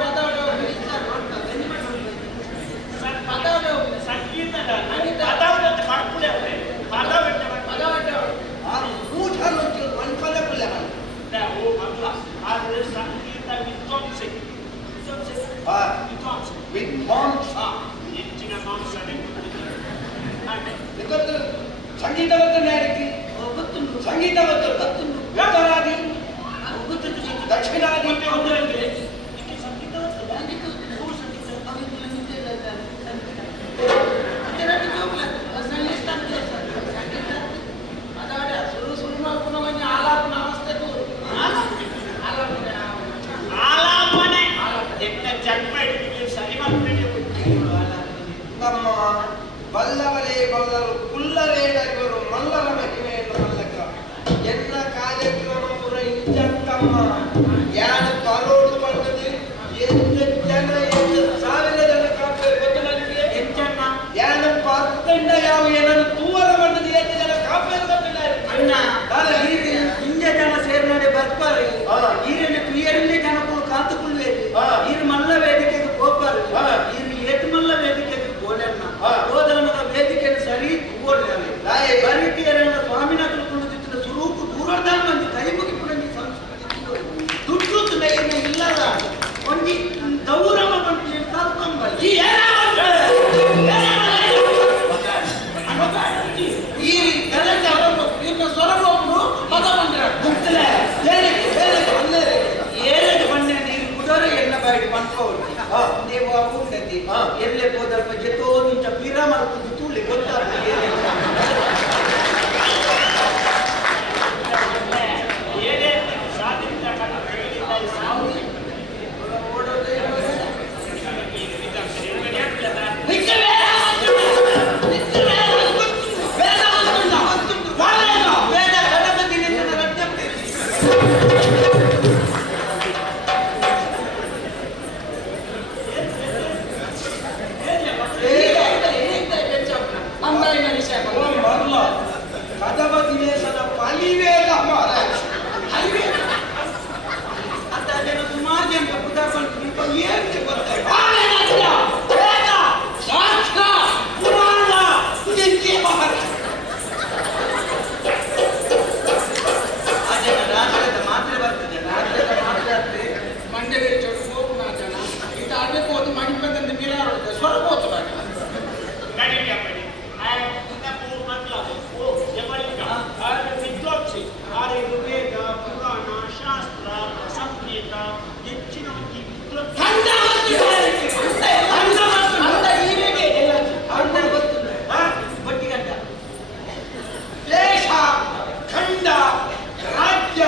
ಸಂಗೀತದ ಪದಾವೃತ್ತಿ ಮಾಡ್ಕೊಳ್ಳಿ ಅವ್ರೆ ಪದಾವೃತ್ತಿ ಆದ್ರೆ ಸಂಗೀತ ವಿದ್ವಾಂಸೆ ವಿದ್ವಾಂಸ ಹೆಚ್ಚಿನ ಮಾಂಸನೆ ಸಂಗೀತ ಗೊತ್ತುಂಟು ಯಾರಿಗೆ ಗೊತ್ತುಂಟು ಸಂಗೀತ ಗೊತ್ತುಂಟು ವ್ಯಾಪಾರಾದಿ ದಕ್ಷಿಣಾದಿ ಸಂಗೀತ ಆಲಾಪನೆ ಎಟ್ಟ ಜನ್ಮ ಹಿಡಿದು ಸರಿ ಮಾಡ್ಬಿಟ್ಟು ನಮ್ಮ ಬಲ್ಲವರೇ ಬಲ್ಲರು ಕುಲ್ಲರೇಡವರು ಮಲ್ಲರ ಮಹಿಮೆಯನ್ನು ಮಲ್ಲಕ ಎನ್ನ ಕಾರ್ಯಕ್ರಮ ಪುರ ಇಂಜಂತಮ್ಮ ಯಾರು ಕರೋಡು ಬಂದದ್ದು ಎಷ್ಟು ಜನ ಎಷ್ಟು ಸಾವಿರ ಜನ ಕಾಪ್ತಾರೆ ಗೊತ್ತು ನನಗೆ ಹೆಚ್ಚಣ್ಣ ಯಾರು ಪತ್ತಂಡ ಯಾವ ಏನನ್ನು ತೂವರ ಬಂದದ್ದು ಎಷ್ಟು ಜನ ಕಾಪ್ತಾರೆ ಗೊತ್ತಿಲ್ಲ ಅಣ್ಣ ಹಿಂದೆ ಜನ ಸೇರ್ನಡೆ ಬರ್ತಾರೆ ಈರಿನ ಪ್ರಿಯರಲ್ಲಿ ಜನಗಳು ಕಾತುಕೊಳ್ಳುವೆ ಈರು ಮಲ್ಲ ವೇದಿಕೆಗೆ ಹೋಗ್ಬಾರು ಈರು ಏತು ಮಲ್ಲ ವೇದಿಕೆಗೆ ಗೋಡಣ್ಣ ಗೋದನದ ವೇದಿಕೆಯನ್ನು ಸರಿ ಗೋಡ್ಯಾವೆ ಬರಿಟಿಯರನ್ನ ಸ್ವಾಮಿನಾಥನ ಕುಳಿತಿದ್ದ ಸ್ವರೂಪ ದೂರದ ಮಂದಿ ಕೈ ಮುಗಿಪುರಂಗಿ ಸಂಸ್ಕೃತಿ ದುಡ್ಡು ನೈನ ಇಲ್ಲದ ಒಂದು ಗೌರವ ಬಂದು ಕಲ್ಕೊಂಬಲ್ಲಿ ಈ ಗಲಜ ಇನ್ನ ಸ್ವರವನ್ನು ಮತ ಬಂದ್ರೆ ಗುರ್ತಲೆ ಏಳಕ್ಕೆ ಬಂದೆ ನೀರು ಕುಡೋರು ಎಲ್ಲ ಬಾಯಿಗೆ ಬಂದ್ಕೋರು ನೀವು ಹೋಗ್ತೈತಿ ಎಲ್ಲೇ ಹೋದಲ್ಪ ಜೊತೋ ನಿಂಚ ಪಿರ ಮಾಡ್ಕೊಂಡು ತೂಳಿ ಗೊತ್ತಾಗ್ತದೆ ಏನೇ ಸಾಧಿಸಿದ ಬೇಡ ಗಣಪತಿ ರಕ್ತ ಕದವ ದಿನೇಶನ ಪಲಿವೇಗ ಅಂತ ಜನ ಸುಮಾರು ಜನ ಉದಾಹರಣೆ ಏನು ಗೊತ್ತಾಗ ಮಾತ್ರ ಬರ್ತದೆ ಮಂಡ್ಯದಲ್ಲಿ ಚೊಟ್ಟು ಹೋಗುಣ ಜನ ಇದು ಅದಕ್ಕೆ ಹೋದು ಮಣಿಪಂದ ಮಿರಾರ ಸ್ವರ ಹೋಗ್ತದಾಗ ವಿದ್ವಾಂಸಿ ಆರೆ ವೇದ ಪುರಾಣ ಶಾಸ್ತ್ರ ಸಂಗೀತ ಹೆಚ್ಚಿನ ದೇಶ ಖಂಡ ರಾಜ್ಯ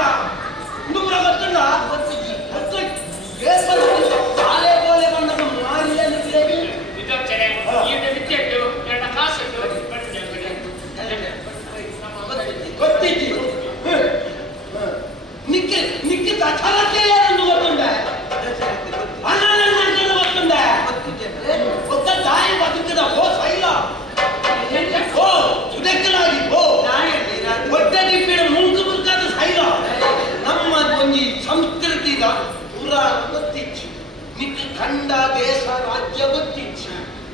ನೂರ ಗೊತ್ತುಂಡ ಶಾಲೆ ಬೋಲೆ ಬಂದ ಮಾರಿಯಲ್ಲಿ ವಿದ್ವಾಂಸರೇ ಈಗ ವಿದ್ಯೆಟ್ಟು ಎರಡು ಕಾಸಿಟ್ಟು ಗೊತ್ತಿದ್ದಿ ನಿಕ್ಕಿ ನಿಕ್ಕಿ ತಥಾರಕ್ಕೆ ಏನನ್ನು ಗೊತ್ತುಂಡ ಅನ್ನ ಗೊತ್ತುಂಡ ಗೊತ್ತ ದಾಯಿ ಬದುಕಿದ ಹೋ ಸೈಲ ಹೋ ಸುದಕ್ಕಲಾಗಿ ಹೋ ಹೊಟ್ಟೆ ದಿಪ್ಪಿನ ಮುಂಕು ಮುರ್ಕಾದ ಸೈಲ ನಮ್ಮ ಒಂದು ಸಂಸ್ಕೃತಿಗ ಪುರಾಣ ಗೊತ್ತಿಚ್ಚು ನಿಕ್ಕ ಖಂಡ ದೇಶ ರಾಜ್ಯ ಗೊತ್ತಿಚ್ಚು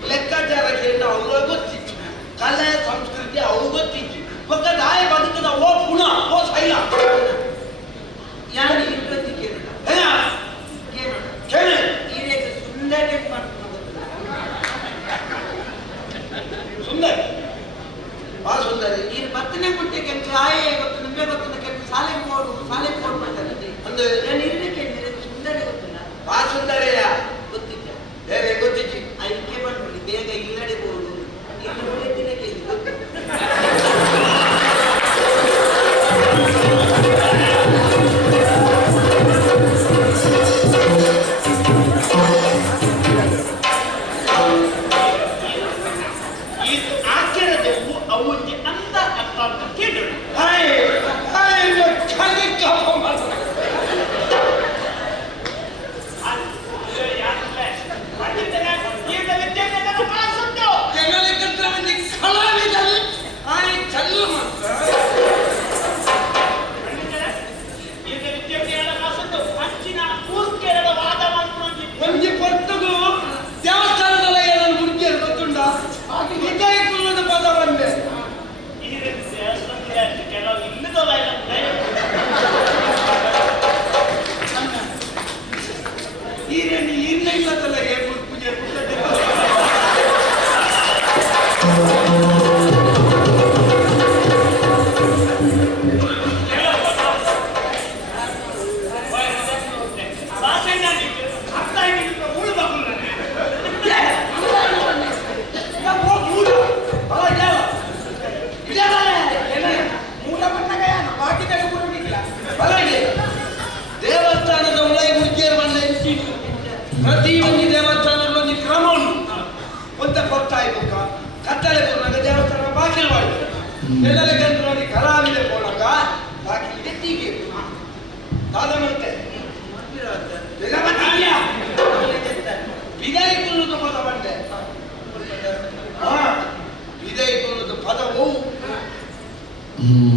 ಲೆಕ್ಕಾಚಾರಕ್ಕೆ ಅವರ ಗೊತ್ತಿಚ್ಚು ಕಲೆ ಸಂಸ್ಕೃತಿ ಅವು ಗೊತ್ತಿಚ್ಚು ಒಕ್ಕ ದಾಯಿ ಬದುಕಿದ ಓ ಪುಣ ಓ ಸೈಲ ಯಾರು ಇರ್ಬೇಕು ಕೇಳ ಇದಕ್ಕೆ ಸುಂದರ ಸುಂದರ ಬಾ ಸುಂದರಿ ಈ ಬತ್ತನೆ ಮುಟ್ಟೆ ಕೆಲಸ ಆಯೇ ಗೊತ್ತು ನಿಮಗೆ ಗೊತ್ತಿಲ್ಲ ಕೆಲಸ ಶಾಲೆಗೆ ಫೋನ್ ಮಾಡ್ತಾರೆ ಒಂದು ನಾನು ಇರ್ಲಿಕ್ಕೆ ಸುಂದರ ಗೊತ್ತಿಲ್ಲ ಬಾ ಸುಂದರಿಯ ಗೊತ್ತಿಲ್ಲ ಬೇರೆ ಗೊತ್ತಿಚ್ಚಿ ಅದಕ್ಕೆ ಮಾಡ್ಬಿಡಿ ಬೇಗ ಇಲ್ಲಡೆ ಹೋಗುದು ಇಲ್ಲಿ ಉಳಿದಿನಕ್ಕೆ ಗೊತ್ತು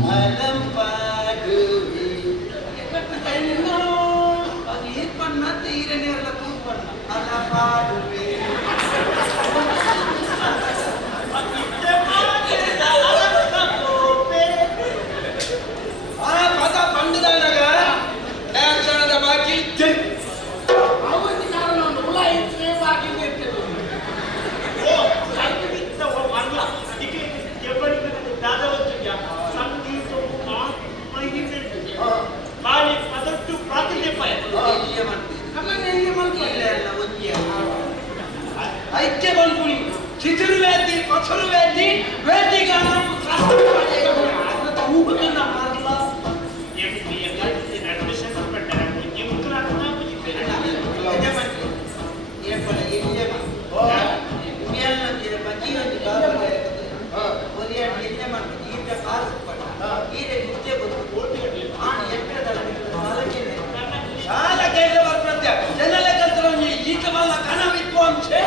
ಅಲಂಪಾಡುವೆ ಅದು ಈ ಬಣ್ಣ ತೀರನೇ ಎಲ್ಲ ಕೂತ್ ಬಣ್ಣ ಅಲ್ಲ ಪಾಡುವೆ ಆ ಪದ ಪಂಡದಾಗ ಕ್ಷಣದ ಬಾಕಿ ಅವತ್ತು ನಾನು ಹುಳ ಹೆಚ್ಚೇ ಬಾಕಿ ಇರ್ತೇವೆ ಓ ಸಂಗೀತ ಮರಲ ಇದಕ್ಕೆ ಕೆಬ್ಬಡಿ ದಾದವತ್ತಿಗೆ ಸಂಗೀತವು ಬಾಳಿ ಅದಟ್ಟು ಪ್ರಾತಿನಿಧ್ಯ ಇಲ್ಲಿಯೇ ಮಾಡ್ತೀವಿ ನಮ್ಮನೆ ಮಾಡ್ತೀವಿ ಇಲ್ಲ ಎಲ್ಲ ಒಂದೇ ಐಕ್ಯ ಬಂದ್ಕುಳಿ ಚಿತ್ರ ವೇದಿ ಪಸರು ವೇದಿ ವೇದಿಗಾನ ಊಟನ ಮಾಡಲ್ಲ ಶಾಲ ಕೇಳಿದ ಬರ್ತದೆ ಜನಲ ಕಲ್ತರ ಈತ ಮಲ್ಲ ಕಣ ವಿದ್ವಾಂಸೆ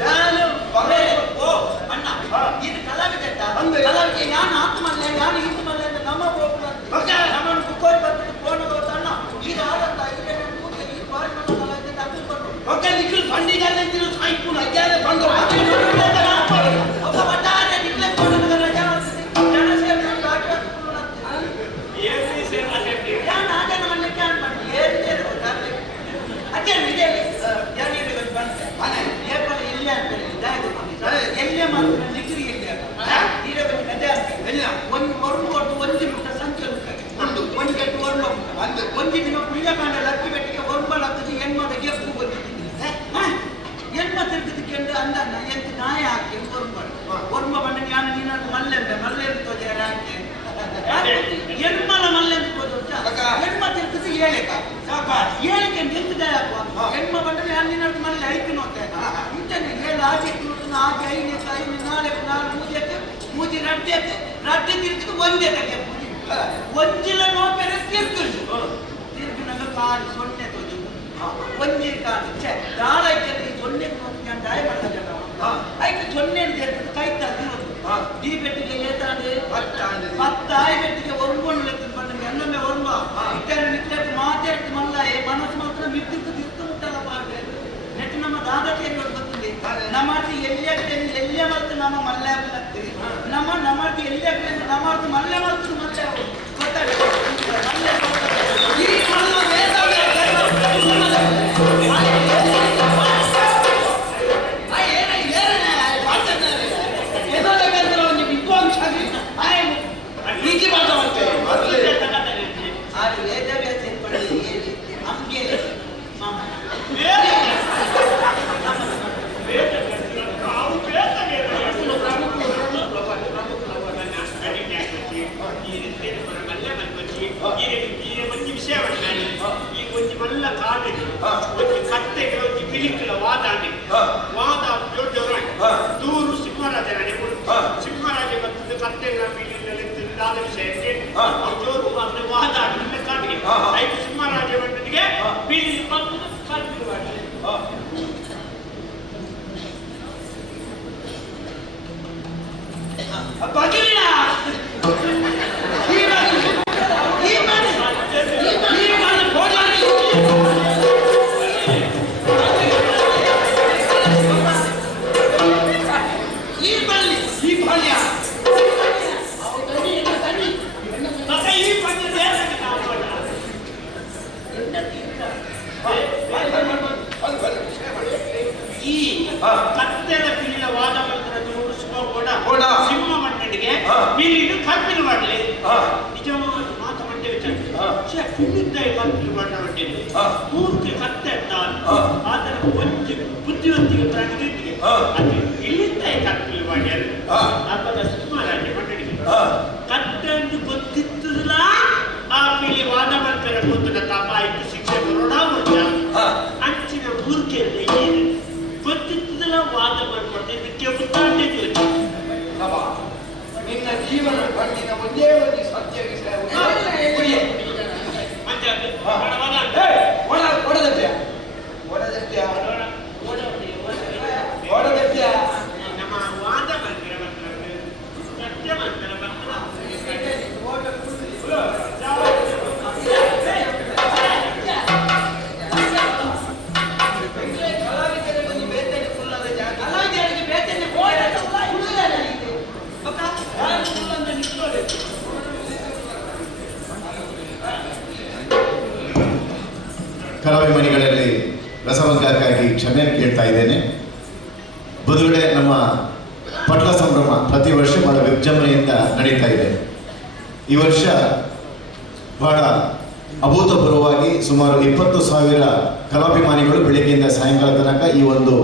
ನಾನು ಓ ಅಣ್ಣ ಇದು ಕಲಾವಿದ ಕಲಾವಿದ ನಾನು ಆತ್ಮಲ್ಲೇ ನಾನು ಹಿಂದಮಲ್ಲೇ ನಮ್ಮ ಮಗ ನಮ್ಮ ಕುಕ್ಕೋರಿ ಬರ್ತಿದ್ದು ಫೋನ್ ಅಣ್ಣ ಇದು ಆಡಂತ ಇದೆ ಕೂತ ಈ ಬಾರಿ ನಮ್ಮ ಕಲಾವಿದ ಅಭಿಲ್ ಬಂದು ಮಗ ನಿಖಿಲ್ ಫಂಡಿಗಾಲ ಅಂತಿರೋ ಸಾಯ್ಪುನ ಅಜ್ಜಾಲೆ ಬಂದು ಒಬ್ಬ ಒಟ್ಟಾರೆ ನಿಕ್ಲೆ ಫೋನ್ ರಜಾ ಮಾಡ್ತಿದ್ದೆ ಜನ ಸೇರಿ ಬಾಕಿ ನಾನು ಆಜನ ಮನೆಗೆ ಕ್ಯಾನ್ ಮಾಡಿ ಏನ್ ಗೊತ್ತಾಗ್ಲಿ ಅದೇ ಇದೆ ಯಾರು ಇದು ಬಂತೆ ಏಪಲ್ ಎಲ್ಲಿ ಅಂತಾರೆ ಎಲ್ಲೇ ಮಾಡ್ತಾರೆ ಡಿಗ್ರಿ ಎಲ್ಲಿ ನೀರೇ ಬಂದು ಕತೆ ಆಗ್ತದೆ ಒಂದು ವರ್ಣ ಕೊಟ್ಟು ಒಂದು ಮುಟ್ಟ ಸಂಖ್ಯೆ ಒಂದು ಕೆಟ್ಟು ವರ್ಣ ಒಂದು ದಿನ ಕುಳಿಯಕಾಂಡ ಲಕ್ಕಿ ಬೆಟ್ಟಿಗೆ ವರ್ಣ ಆಗ್ತದೆ ಹೆಣ್ಮದ ಗೆಪ್ಪು ಬಂದಿದ್ದೀನಿ ಹೆಣ್ಮ ತಿರುಗಿದಕ್ಕೆ ಅಂದ ಎಂತ ನಾಯ ಹಾಕಿ ವರ್ಮ ಬಣ್ಣ ಜ್ಞಾನ ನೀನಾದ್ರು ಮಲ್ಲೆ ತೋಜೆ ಹಾಕಿ ಹೆಣ್ಮಲ ಮಲ್ಲೆ ಹೆಣ್ಮ ತಿರುಗಿದು ಏಳಿಕ ಏಳಿಕೆ ನಿಂತಿದೆ ಹೆಣ್ಮ ಬಂದ್ರೆ ನಾನು ನೀನಾದ್ರು ಮಲ್ಲೆ ಐದು ನೋಡ್ತೇನೆ ಇಂತಾನೆ ಏಳು ಆಚೆ ಆಚೆ ಐದು ನಾಳೆ ಮೂಜಿ ರಡ್ಡೆ ತಿರುಗಿದು ಒಂದೇ ತಗೆ ಒಂಜಿಲ ನೋಪೆರೆ ತಿರುಗಿನಾಗ ಕಾಲು ಸೊನ್ನೆ ತೋಜು ಒಂಜಿ ಕಾಲು ದಾಳೈಕೆ ಸೊನ್ನೆ ನೋಡ್ಕೊಂಡು ದಾಯ ಮಾಡ್ತಾರೆ ಐಕೆ ಸೊನ್ನೆ ಕೈ ತಗ್ಗಿರೋದು ಈ ಬೆಟ್ಟಿಗೆ ಏತಾಂಡೆ 10 ಬೆಟ್ಟಿಗೆ ಒರ್ಕೊಂಡು ಲೆಕ್ಕ ಬಂದಂಗೆ ಅನ್ನೊಮ್ಮೆ ಒರ್ಮ ಇಟ್ಟರೆ ನಿಕ್ಲೆಟ್ಟು ಮಾತಾಡ್ತು ಮಲ್ಲ ಮನಸ್ಸು ಮಾತ್ರ ಮಿತ್ತಿತ್ತು ಮುಟ್ಟಲ್ಲ ಪಾಡ್ರೆ ನೆಟ್ಟು ನಮ್ಮ ದಾದಕೇರಿ ಗೊತ್ತಿದೆ ನಮ್ಮರ್ತಿ ಎಲ್ಲೇ ಮಾಡ್ತು ನಮ್ಮ ಮಲ್ಲೆ ಆಗ್ತದೆ ನಮ್ಮರ್ತಿ ಎಲ್ಲೇ ನಮ್ಮರ್ತಿ ಮಲ್ಲೆ ಮಾಡ್ತು ಮಲ್ಲೆ ಗೊತ್ತಾಗ್ತದೆ ಮಲ್ಲೆ ಈ ಮಲ್ಲ ದೂರು ಸಿಂಹರಾಜನೇ ಸಿಂಹರಾಜ ಬಂದು ಕತ್ತೆಗಳ ಬೀಳಿನಿಂದ ವಿಷಯಕ್ಕೆ ಜೋರು ಅಂದ್ರೆ ವಾದ ಕಾಡಿಗೆ ಐದು ಸಿಂಹರಾಜ ಬಂದನಿಗೆ ಬೀಳಿ ಬಂದು ಕಲ್ಪಿರು ಮಾಡಿ ಕತ್ತೆల ಪಿಳ್ಳ ವಾದ ಮಂತ್ರ ಕೂಡ ಸಿಂಹ ಮಂಡಳಿಗೆ ಬೀಳಿದು ಕಲ್ಪಿಲು ಮಾಡಲಿ ನಿಜವಾದ ಮಾತು ಮಂಡೆ ವಿಚಾರ ಪಿಳ್ಳಿದ್ದ ಕಲ್ಪಿಲು ಮಾಡಲಿ ಮೂರ್ತಿ ಕತ್ತೆ ಅಂತ ಆದರೆ ಒಂದು ಬುದ್ಧಿವಂತಿಗೆ ಪ್ರಾಣಿಗಳಿಗೆ ಅದು ಇಲ್ಲಿದ್ದ ಕಲ್ಪಿಲು ಮಾಡ್ಯಾರ ಅದರ ಸಿಂಹರಾಜ ಮಂಡಳಿಗೆ ಕತ್ತೆ ಎಂದು ಗೊತ್ತಿತ್ತಲ್ಲ ಆ ಪಿಳಿ ವಾದ ಮಂತ್ರ ಗೊತ್ತಿನ ತಾಪ ಆಯ್ತು ಶಿಕ್ಷೆ ಬರೋಣ ಅಂಚಿನ ಮೂರ್ಖೆಯಲ್ಲಿ ಏನು ಗೊತ್ತಿದ್ದಲ್ಲ ವಾದ ಮಾಡ್ಕೊಡ್ತಾ ಇದಕ್ಕೆ ಉತ್ತಾಟೆ ನಿನ್ನ ಜೀವನ ಬಂದಿನ ಒಂದೇ ಒಂದು ಸತ್ಯ ವಿಷಯ ಕಲಾಭಿಮಾನಿಗಳಲ್ಲಿ ರಸಭಂಗಕ್ಕಾಗಿ ಕ್ಷಮೆಯನ್ನು ಕೇಳ್ತಾ ಇದ್ದೇನೆ. ಬದುಗಡೆ ನಮ್ಮ ಪಟ್ಲ ಸಂಭ್ರಮ ಪ್ರತಿ ವರ್ಷ ಬಹಳ ವಿಜೃಂಭಣೆಯಿಂದ ನಡೀತಾ ಇದೆ. ಈ ವರ್ಷ ಬಹಳ ಅಭೂತಪೂರ್ವವಾಗಿ ಸುಮಾರು 20,000 ಕಲಾಭಿಮಾನಿಗಳು ಬೆಳಗ್ಗೆಯಿಂದ ಸಾಯಂಕಾಲ ತನಕ ಈ ಒಂದು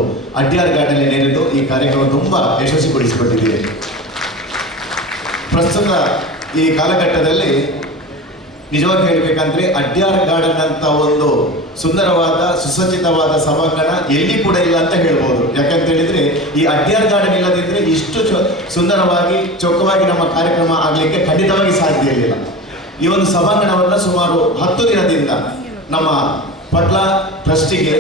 ಅಡ್ಯಾರ್ ಗಾರ್ಡನ್ ನೆರೆದು ಈ ಕಾರ್ಯಕ್ರಮ ತುಂಬ ಯಶಸ್ವಿಗೊಳಿಸಿಕೊಂಡಿದೆ. ಪ್ರಸ್ತುತ ಈ ಕಾಲಘಟ್ಟದಲ್ಲಿ ನಿಜವಾಗಿ ಹೇಳಬೇಕಂದ್ರೆ ಅಡ್ಯಾರ್ ಗಾರ್ಡನ್ ಅಂತ ಒಂದು ಸುಂದರವಾದ ಸುಸಜ್ಜಿತವಾದ ಸಭಾಂಗಣ ಎಲ್ಲಿ ಕೂಡ ಇಲ್ಲ ಅಂತ ಹೇಳ್ಬೋದು. ಯಾಕಂತ ಹೇಳಿದ್ರೆ ಈ ಅಡ್ಯಾರ್ ಗಾರ್ಡನ್ ಇಲ್ಲದಿದ್ರೆ ಇಷ್ಟು ಸುಂದರವಾಗಿ ಚೊಕ್ಕವಾಗಿ ನಮ್ಮ ಕಾರ್ಯಕ್ರಮ ಆಗಲಿಕ್ಕೆ ಖಂಡಿತವಾಗಿ ಸಾಧ್ಯ ಇರಲಿಲ್ಲ. ಈ ಒಂದು ಸಭಾಂಗಣವನ್ನು ಸುಮಾರು 10 ದಿನದಿಂದ ನಮ್ಮ ಪಟ್ಲ ಟ್ರಸ್ಟಿಗೆ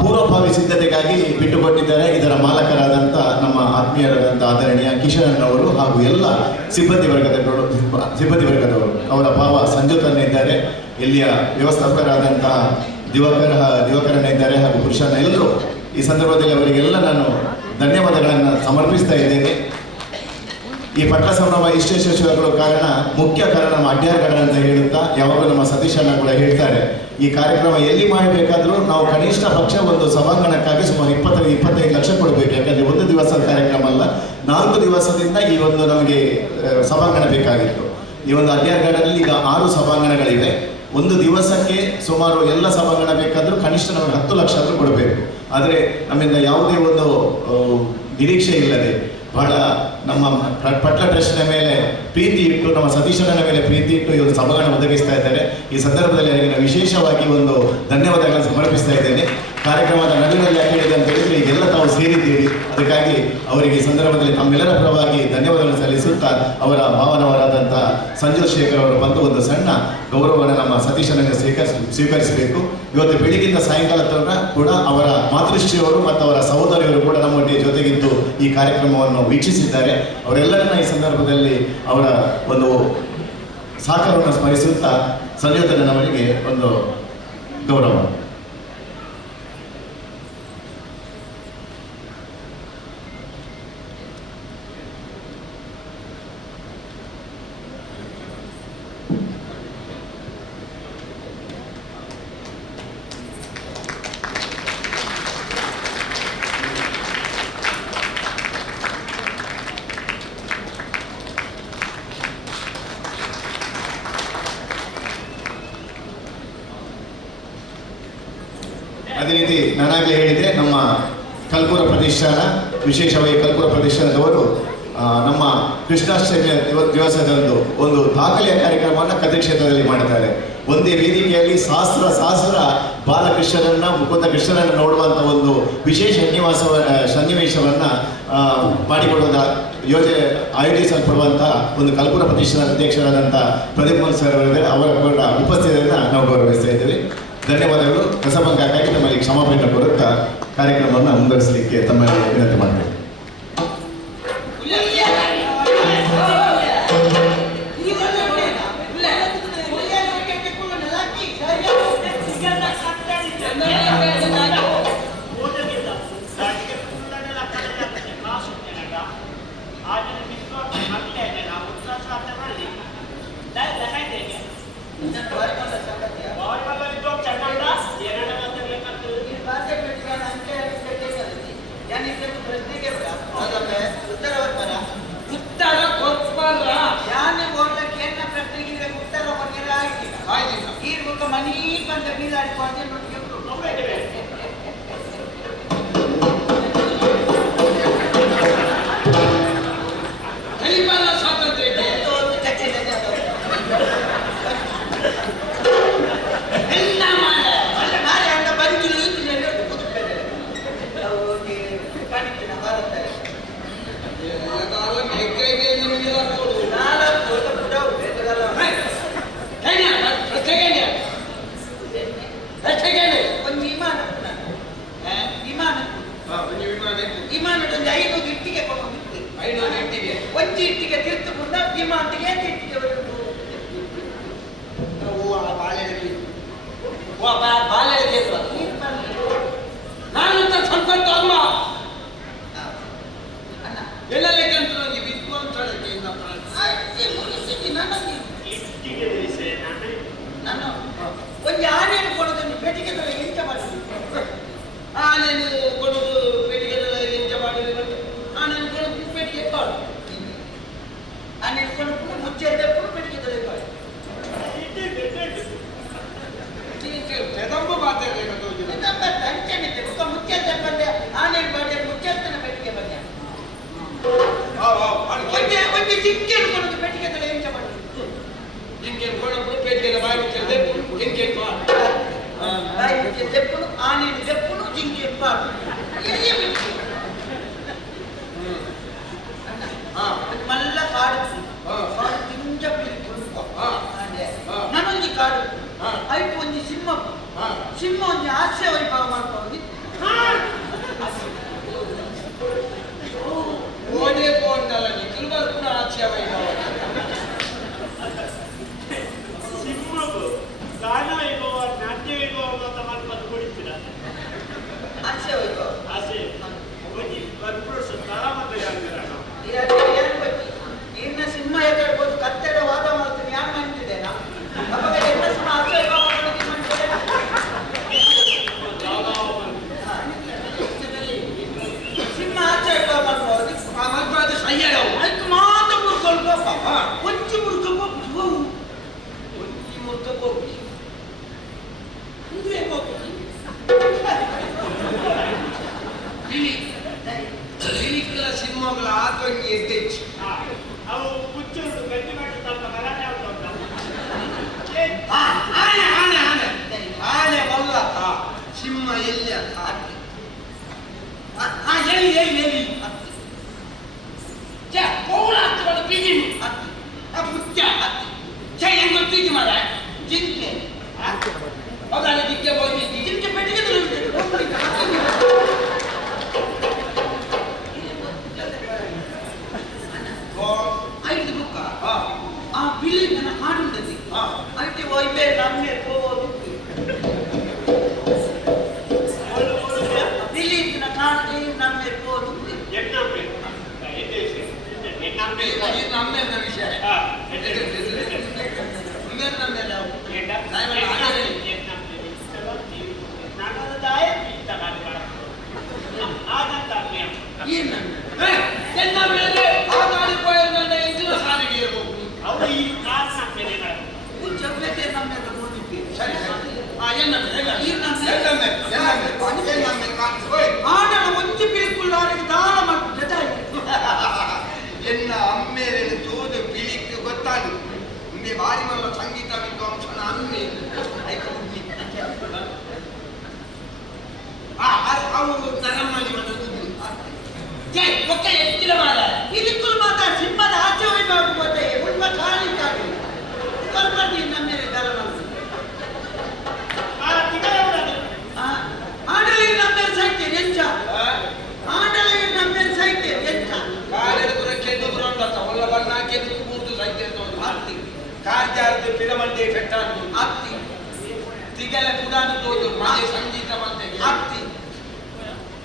ಪೂರ್ವಭಾವಿ ಸಿದ್ಧತೆಗಾಗಿ ಬಿಟ್ಟುಕೊಟ್ಟಿದ್ದಾರೆ. ಇದರ ಮಾಲಕರಾದಂಥ ನಮ್ಮ ಆತ್ಮೀಯರಾದಂಥ ಆದರಣೀಯ ಕಿಶನ್ ಅವರು ಹಾಗೂ ಎಲ್ಲ ಸಿಬ್ಬಂದಿ ವರ್ಗದವರು ಅವರ ಭಾವ ಸಂಜೋತನ ಇದ್ದಾರೆ, ಇಲ್ಲಿಯ ವ್ಯವಸ್ಥಾಪಕರಾದಂತಹ ದಿವಾಕರನ ಇದ್ದಾರೆ ಹಾಗೂ ಪುರುಷನ ಎಲ್ಲರೂ. ಈ ಸಂದರ್ಭದಲ್ಲಿ ಅವರಿಗೆಲ್ಲ ನಾನು ಧನ್ಯವಾದಗಳನ್ನು ಸಮರ್ಪಿಸ್ತಾ ಇದ್ದೇನೆ. ಈ ಪಟ್ಲ ಸಂಭ್ರಮ ಇಷ್ಟೇ ಯಶಸ್ವಿಯಾಗಲು ಮುಖ್ಯ ಕಾರಣ ನಮ್ಮ ಅಡ್ಯಾರ್ ಗಾರ್ಡನ್ ಅಂತ ಹೇಳುತ್ತಾ ಯಾವಾಗಲೂ ನಮ್ಮ ಸತೀಶಣ್ಣ ಕೂಡ ಹೇಳ್ತಾರೆ, ಈ ಕಾರ್ಯಕ್ರಮ ಎಲ್ಲಿ ಮಾಡಬೇಕಾದ್ರೂ ನಾವು ಕನಿಷ್ಠ ಪಕ್ಷ ಒಂದು ಸಭಾಂಗಣಕ್ಕಾಗಿ ಸುಮಾರು 20-25 ಲಕ್ಷ ಕೊಡಬೇಕು. ಯಾಕಂದರೆ ಒಂದು ದಿವಸದ ಕಾರ್ಯಕ್ರಮ ಅಲ್ಲ, 4 ದಿವಸದಿಂದ ಈ ಒಂದು ನಮಗೆ ಸಭಾಂಗಣ ಬೇಕಾಗಿತ್ತು. ಈ ಒಂದು ಅಡ್ಯಾರ್ ಗಾರ್ಡನ್ ಈಗ 6 ಸಭಾಂಗಣಗಳಿವೆ. ಒಂದು ದಿವಸಕ್ಕೆ ಸುಮಾರು ಎಲ್ಲ ಸಭಾಂಗಣ ಬೇಕಾದರೂ ಕನಿಷ್ಠ ನಮಗೆ 10 ಲಕ್ಷ ಆದರೂ ಕೊಡಬೇಕು. ಆದರೆ ನಮ್ಮಿಂದ ಯಾವುದೇ ಒಂದು ನಿರೀಕ್ಷೆ ಇಲ್ಲದೆ ಬಹಳ ನಮ್ಮ ಪಟ್ಲ ಟ್ರಸ್ಟ್ನ ಮೇಲೆ ಪ್ರೀತಿ ಇಟ್ಟು, ನಮ್ಮ ಸತೀಶನ ಮೇಲೆ ಪ್ರೀತಿ ಇಟ್ಟು ಈ ಒಂದು ಸಭಾಂಗಣ ಒದಗಿಸ್ತಾ ಇದ್ದಾರೆ. ಈ ಸಂದರ್ಭದಲ್ಲಿ ಅವರಿಗೆ ನಾನು ವಿಶೇಷವಾಗಿ ಒಂದು ಧನ್ಯವಾದಗಳನ್ನು ಸಮರ್ಪಿಸ್ತಾ ಇದ್ದೇನೆ. ಕಾರ್ಯಕ್ರಮದ ನಡುವಿನಲ್ಲಿ ಯಾಕೆ ಹೇಳಿದೆ ಅಂತ ಹೇಳಿದ್ರೆ ಈಗೆಲ್ಲ ತಾವು ಸೇರಿದ್ದೀರಿ, ಅದಕ್ಕಾಗಿ ಅವರಿಗೆ ಈ ಸಂದರ್ಭದಲ್ಲಿ ತಮ್ಮೆಲ್ಲರ ಪರವಾಗಿ ಧನ್ಯವಾದಗಳನ್ನು ಸಲ್ಲಿಸುತ್ತಾ ಅವರ ಭಾವನವರಾದಂಥ ಸಂಜೋತ್ ಶೇಖರ್ ಅವರು ಬಂದು ಒಂದು ಸಣ್ಣ ಗೌರವವನ್ನು ನಮ್ಮ ಸತೀಶನಿಗೆ ಸ್ವೀಕರಿಸಬೇಕು. ಇವತ್ತು ಬೆಳಿಗ್ಗಿಂದ ಸಾಯಂಕಾಲ ತನಕ ಕೂಡ ಅವರ ಮಾತೃಶ್ರೀಯವರು ಮತ್ತು ಅವರ ಸಹೋದರಿಯರು ಕೂಡ ನಮ್ಮೊಟ್ಟಿಗೆ ಜೊತೆಗಿದ್ದು ಈ ಕಾರ್ಯಕ್ರಮವನ್ನು ವೀಕ್ಷಿಸಿದ್ದಾರೆ. ಅವರೆಲ್ಲರನ್ನ ಈ ಸಂದರ್ಭದಲ್ಲಿ ಅವರ ಒಂದು ಸಹಕಾರವನ್ನು ಸ್ಮರಿಸುತ್ತಾ ಸಂಜೋತನವರಿಗೆ ಒಂದು ಗೌರವ. ಅದೇ ರೀತಿ ನಾನಾಗಲೇ ಹೇಳಿದೆ, ನಮ್ಮ ಕಲ್ಪುರ ಪ್ರತಿಷ್ಠಾನ, ವಿಶೇಷವಾಗಿ ಕಲ್ಪುರ ಪ್ರತಿಷ್ಠಾನದವರು ನಮ್ಮ ಕೃಷ್ಣಾಷ್ಟಮಿಯ ದಿವಸದಂದು ಒಂದು ದಾಖಲೆಯ ಕಾರ್ಯಕ್ರಮವನ್ನು ಕಥೆ ಕ್ಷೇತ್ರದಲ್ಲಿ ಮಾಡ್ತಾರೆ. ಒಂದೇ ವೇದಿಕೆಯಲ್ಲಿ ಸಹಸ್ರ ಬಾಲಕೃಷ್ಣರನ್ನ ಮುಕುಂದ ಕೃಷ್ಣರನ್ನು ನೋಡುವಂಥ ಒಂದು ವಿಶೇಷ ಸನ್ನಿವೇಶವನ್ನು ಮಾಡಿಕೊಡುವ ಯೋಜನೆ ಆಯೋಜಿಸಲ್ಪಡುವಂಥ ಒಂದು ಕಲ್ಪುರ ಪ್ರತಿಷ್ಠಾನದ ಅಧ್ಯಕ್ಷರಾದಂಥ ಪ್ರದೀಪ್ ಮೋಹನ್ ಸರ್ ಅವರ ಉಪಸ್ಥಿತಿಯನ್ನು ನಾವು ಗೌರವಿಸ್ತಾ ಇದ್ದೇವೆ. ಧನ್ಯವಾದಗಳು. ರಸಭಂಗಕ್ಕಾಗಿ ನಮ್ಮಲ್ಲಿ ಕ್ಷಮಾಪಣೆ ಕೊಡುತ್ತಾ ಕಾರ್ಯಕ್ರಮವನ್ನು ಮುಂದುವರಿಸಲಿಕ್ಕೆ ತಮ್ಮಲ್ಲಿ ವಿನಂತಿ ಮಾಡ್ತೇವೆ. ಒಂದು ಆನೆ ಕೊಡೋದನ್ನು పెదమ్మ మాట్లాడలేక తోచిన ಅಂಚೆ ఒక ಮುಚ್ಚೆ ಬಂದೆ ಆನೆ ಬಾಡಿ ಮುಚ್ಚೆತ್ತನ ಪೆಟ್ಟಿಗೆ ಬಂದೆ ಒಂದು ಚಿಕ್ಕ ಅನ್ಕೊಂಡು ಪೆಟ್ಟಿಗೆ ತಲೆ ಎಂಚ ಮಾಡಿ ఇంకేం కొనప్పుడు పెట్టేది బాయ్ ముచ్చండి ఇంకేం ಬಾಯಿ ಮುಚ್ಚೆ ತೆಪ್ಪನು ಆನೆ ತೆಪ್ಪನು ಜಿಂಕೆ ಪಾಡು ಇಲ್ಲಿಯೇ ಬಿಟ್ಟು ಮಲ್ಲ ಕಾಡು ಕಾಡು ತಿಂಜ ಬಿಟ್ಟು ನಾನೊಂದು ಕಾಡು ಐಟು ಒಂದು ಸಿಂಹ ಒಂದು ಹಾಸ್ಯ ವೈಭವ ಮಾಡ್ಕೊಂಡು ಓದೇ ಹೋಗಲ್ಲ ನಿಖಿಲ್ ಬರ್ಪುನ ಹಾಸ್ಯ ವೈಭವ ಸಿಂಹವು ಗಾನ ವೈಭವ ನಾಟ್ಯ ವೈಭವ ಅಂತ ಮಾಡ್ಕೊಂಡು ಕೊಡಿಸ್ತೀರ ಹಾಸ್ಯ ವೈಭವ ಆಸೆ ಹೋಗಿ ಬರ್ಪುರುಷ ತಾರಾಮತ ಯಾರಿದ್ದೀರ ಇನ್ನ ಸಿಂಹ ಎದುರ್ಬೋದು ಕತ್ತೆಡ ವಾದ ಮಾಡ್ತೀನಿ ಯಾರು ಮಾಡ್ತಿದ್ದೇನಾ ಅವಾಗ ಎಲ್ಲ ಸಿಂಹ ಹಾಸ್ಯ ವೈಭವ ಸಿಂಹ ಹಾಸ್ಯ ವೈಭವ ಮಾಡ್ಬೋದು ಮಲ್ಪಾದ ಸಯ್ಯಡವು ಅದಕ್ಕೆ ಮಾತ್ರ ಮುರ್ಕೊಳ್ಬೇಕು ಒಂಚು ಮುರ್ಕೋಬೇಕು ಒಂಚು ಮುರ್ಕೋಬೇಕು ಇದುವೇ ಹೋಗ್ಬೇಕು ಇಳಿಕಲ ಸಿಂಹಗಳ ಆತಂಕ ಎದ್ದೆಚ್ಚು ಅವು ಕುಚ್ಚುಂಟು ಗಟ್ಟಿ ಮಾಡಿ ಸ್ವಲ್ಪ ಗಲಾಟೆ ಆನೆ ಆನೆ ಆನೆ ಆನೆ ಬಲ್ಲತ್ತ ಸಿಂಹ ಎಲ್ಲಿ ಅಂತ ಎಲ್ಲಿ ಎಲ್ಲಿ ಎಲ್ಲಿ ಕೋಳ ಆಗ್ತದೆ ಬೀಗಿನಿ ಪುಚ್ಚ ಹೆಂಗ್ ಗೊತ್ತಿದ್ದು ಮಾಡ ಜಿಂಕೆ ಹೌದಲ್ಲ ಜಿಂಕೆ ಹೋಗಿದ್ದಿ ಜಿಂಕೆ ಪೆಟ್ಟಿಗೆ ಐದು ಬುಕ್ಕ ಆ ಬಿಳಿ ನನ್ನ ಹಾಡುಂಡది అయితే వైపే నమ్మే పోవదు బిలి నా కాంటి నమ్మే పోవదు ಎನ್ನಮ್ಮೆ ನಮ್ಮೆಲ್ಲ ವಿಷಯ ఆడన వచ్చి పిలుపుల్లారికి దాన జత ಎನ್ನ ಅಮ್ಮೇರೇನು ತೋದು ಬಿಳಿಕ್ಕೆ ಗೊತ್ತಾದು ನಿಮಗೆ ಭಾರಿ ಮಲ್ಲ ಸಂಗೀತ ವಿದ್ವಾಂಸನ ಅಮ್ಮೆ ಅವರು ನರಮ್ಮಲ್ಲಿ ಬಂದದ್ದು ಒಕ್ಕ ಎತ್ತಿನ ಮಾಡ ಇದಕ್ಕೂ ಮಾತ್ರ ಸಿಂಹದ ಆಚೆ ಹೋಗ್ಬೇಕು ಮತ್ತೆ ತುಂಬ ಖಾಲಿ ಕಾಡು ಬರ್ಬರ್ದಿ ನಮ್ಮೇಲೆ ಗರಮ ಆಡಲಿ ನಮ್ಮೇಲೆ ಸೈತೆ ಎಂಚ ಆಡಲಿ ನಮ್ಮೇಲೆ ಸೈತೆ ಎಂಚ ಕಾಲೆಡುಗುರ ಕೆಂದುಗುರ ಅಂತ ಒಳ್ಳ ಬಣ್ಣ ಕೆಂದು ಕೂತು ಸೈತೆ ಅತ್ತಿ ಕಾರ್ಯಾರ್ದು ಪಿರಮಂಡೆ ಫೆಟ್ಟಾನು ಅತ್ತಿ ತಿಗಲ ಕುಡಾನು ತೋದು ಮಾಯ ಸಂಗೀತ ಬಂದೆ ಅತ್ತಿ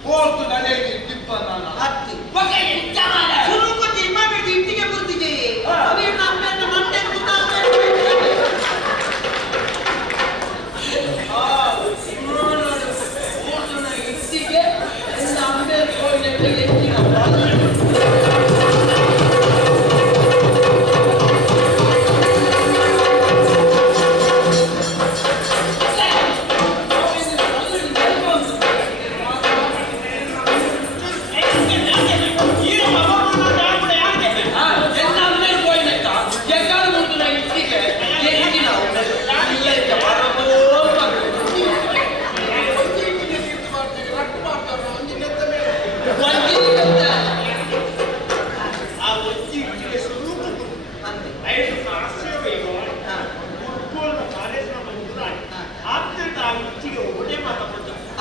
ಹೋತು ನಡೆಗೆ ದಿಪ್ಪ ನಾನು ಅತ್ತಿ ಒಕ್ಕ ಎಂಚ ಮಾಡ ಶುರು ಕೊಟ್ಟು ಇಮ್ಮ ಬಿಟ್ಟು ಇಂಟಿಗೆ ಬರ್ತಿದೆ ಅವೇ ನಮ್ಮೇಲೆ ಮಂಡೆ ಇಟ್ಟಿಗೆ ಅಮ್ಮೆ ಕೋಯಿಲೆ ಎತ್ತಿನ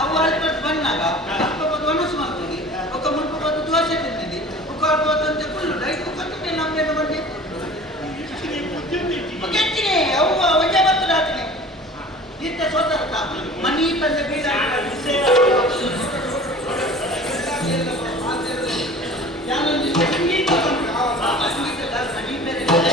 ಅವು ಅಲ್ಪ ಬಂದಾಗ ಅಪ್ಪತ್ತು ಮನಸ್ಸು ಮಾಡ್ತೀವಿ ఒక ಮುಲ್ಪತ್ತು ದೋಸೆ ತಿಂದಿದ್ದಿ ఒక ಅರ್ಧವತ್ತಂತೆ ಫುಲ್ಲು ಡೈಟ್ ಕಟ್ಟಿಗೆ ನಮ್ಮೇಲೆ ಬಂದು ಕೆಚ್ಚಿನಿ ಅವು ಒಳ್ಳೆ ಬರ್ತದೆ ಆತನೆ ಇತ್ತ ಸೋತರ್ತ ಮನಿ ಬಂದ ಬೀಡ ಮನಿ ಬೇರೆ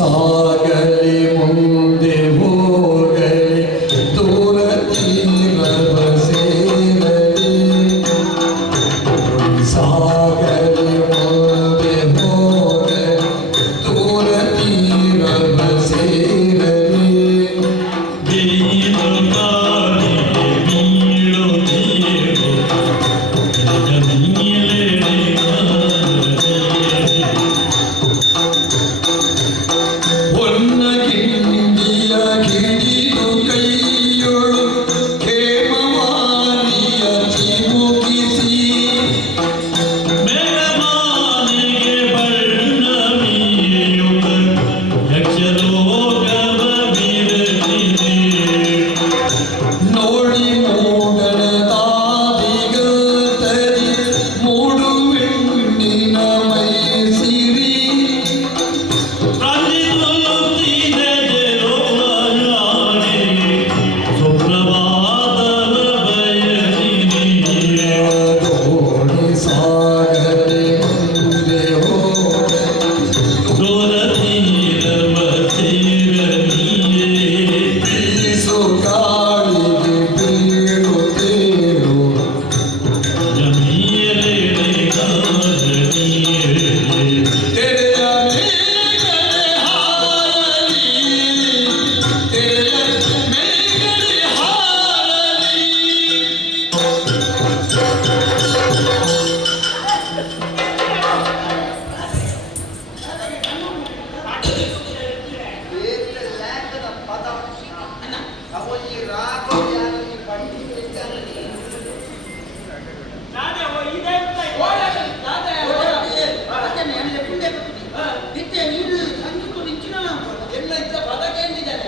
ಸಾಗಲಿ ಮುಂದೆ ಹೋಗಲಿ ದೂರ ತೀರವ ಸೇರಲಿ ಸಾಗಲಿ ಮುಂದೆ ಹೋಗಲಿ ದೂರ ತೀರವ ಸೇರಲಿ ಹೊನ್ನಗಿಂಡಿಯ ಕಿಡಿದು ಕೈಯೊಳು ಖೇಮವಾಣಿಯ ಚಿಮುಕಿಸಿ ನೋಡಿ ಮೂಡಣದ ದಿಗಂತರಿ ಮೂಡುವೆಣ್ಣಿನ ಮೈಸಿರಿ ದೋಣಿ ಸಾಗಲಿ ಮುಂದೆ ಬೀಸು ಗಾಳಿಗೆ ಬೀಳುತ್ತೇಳು ತೆರೆಯ ಮೇಘನೆ ಹಾರಲಿ ತೆರೆಯ ಮೇಘನೆ ಹಾರಲಿ ಲೇಖದ ಪದ ಅವಲ್ಲಿ ರಾಘವ್ಯಾನಿ ಪಂಡಿತರಿದ್ದಾರೆ. ಎಲ್ಲ ಇದ್ದ ಪದ ಕೇಳಿದ್ದಾರೆ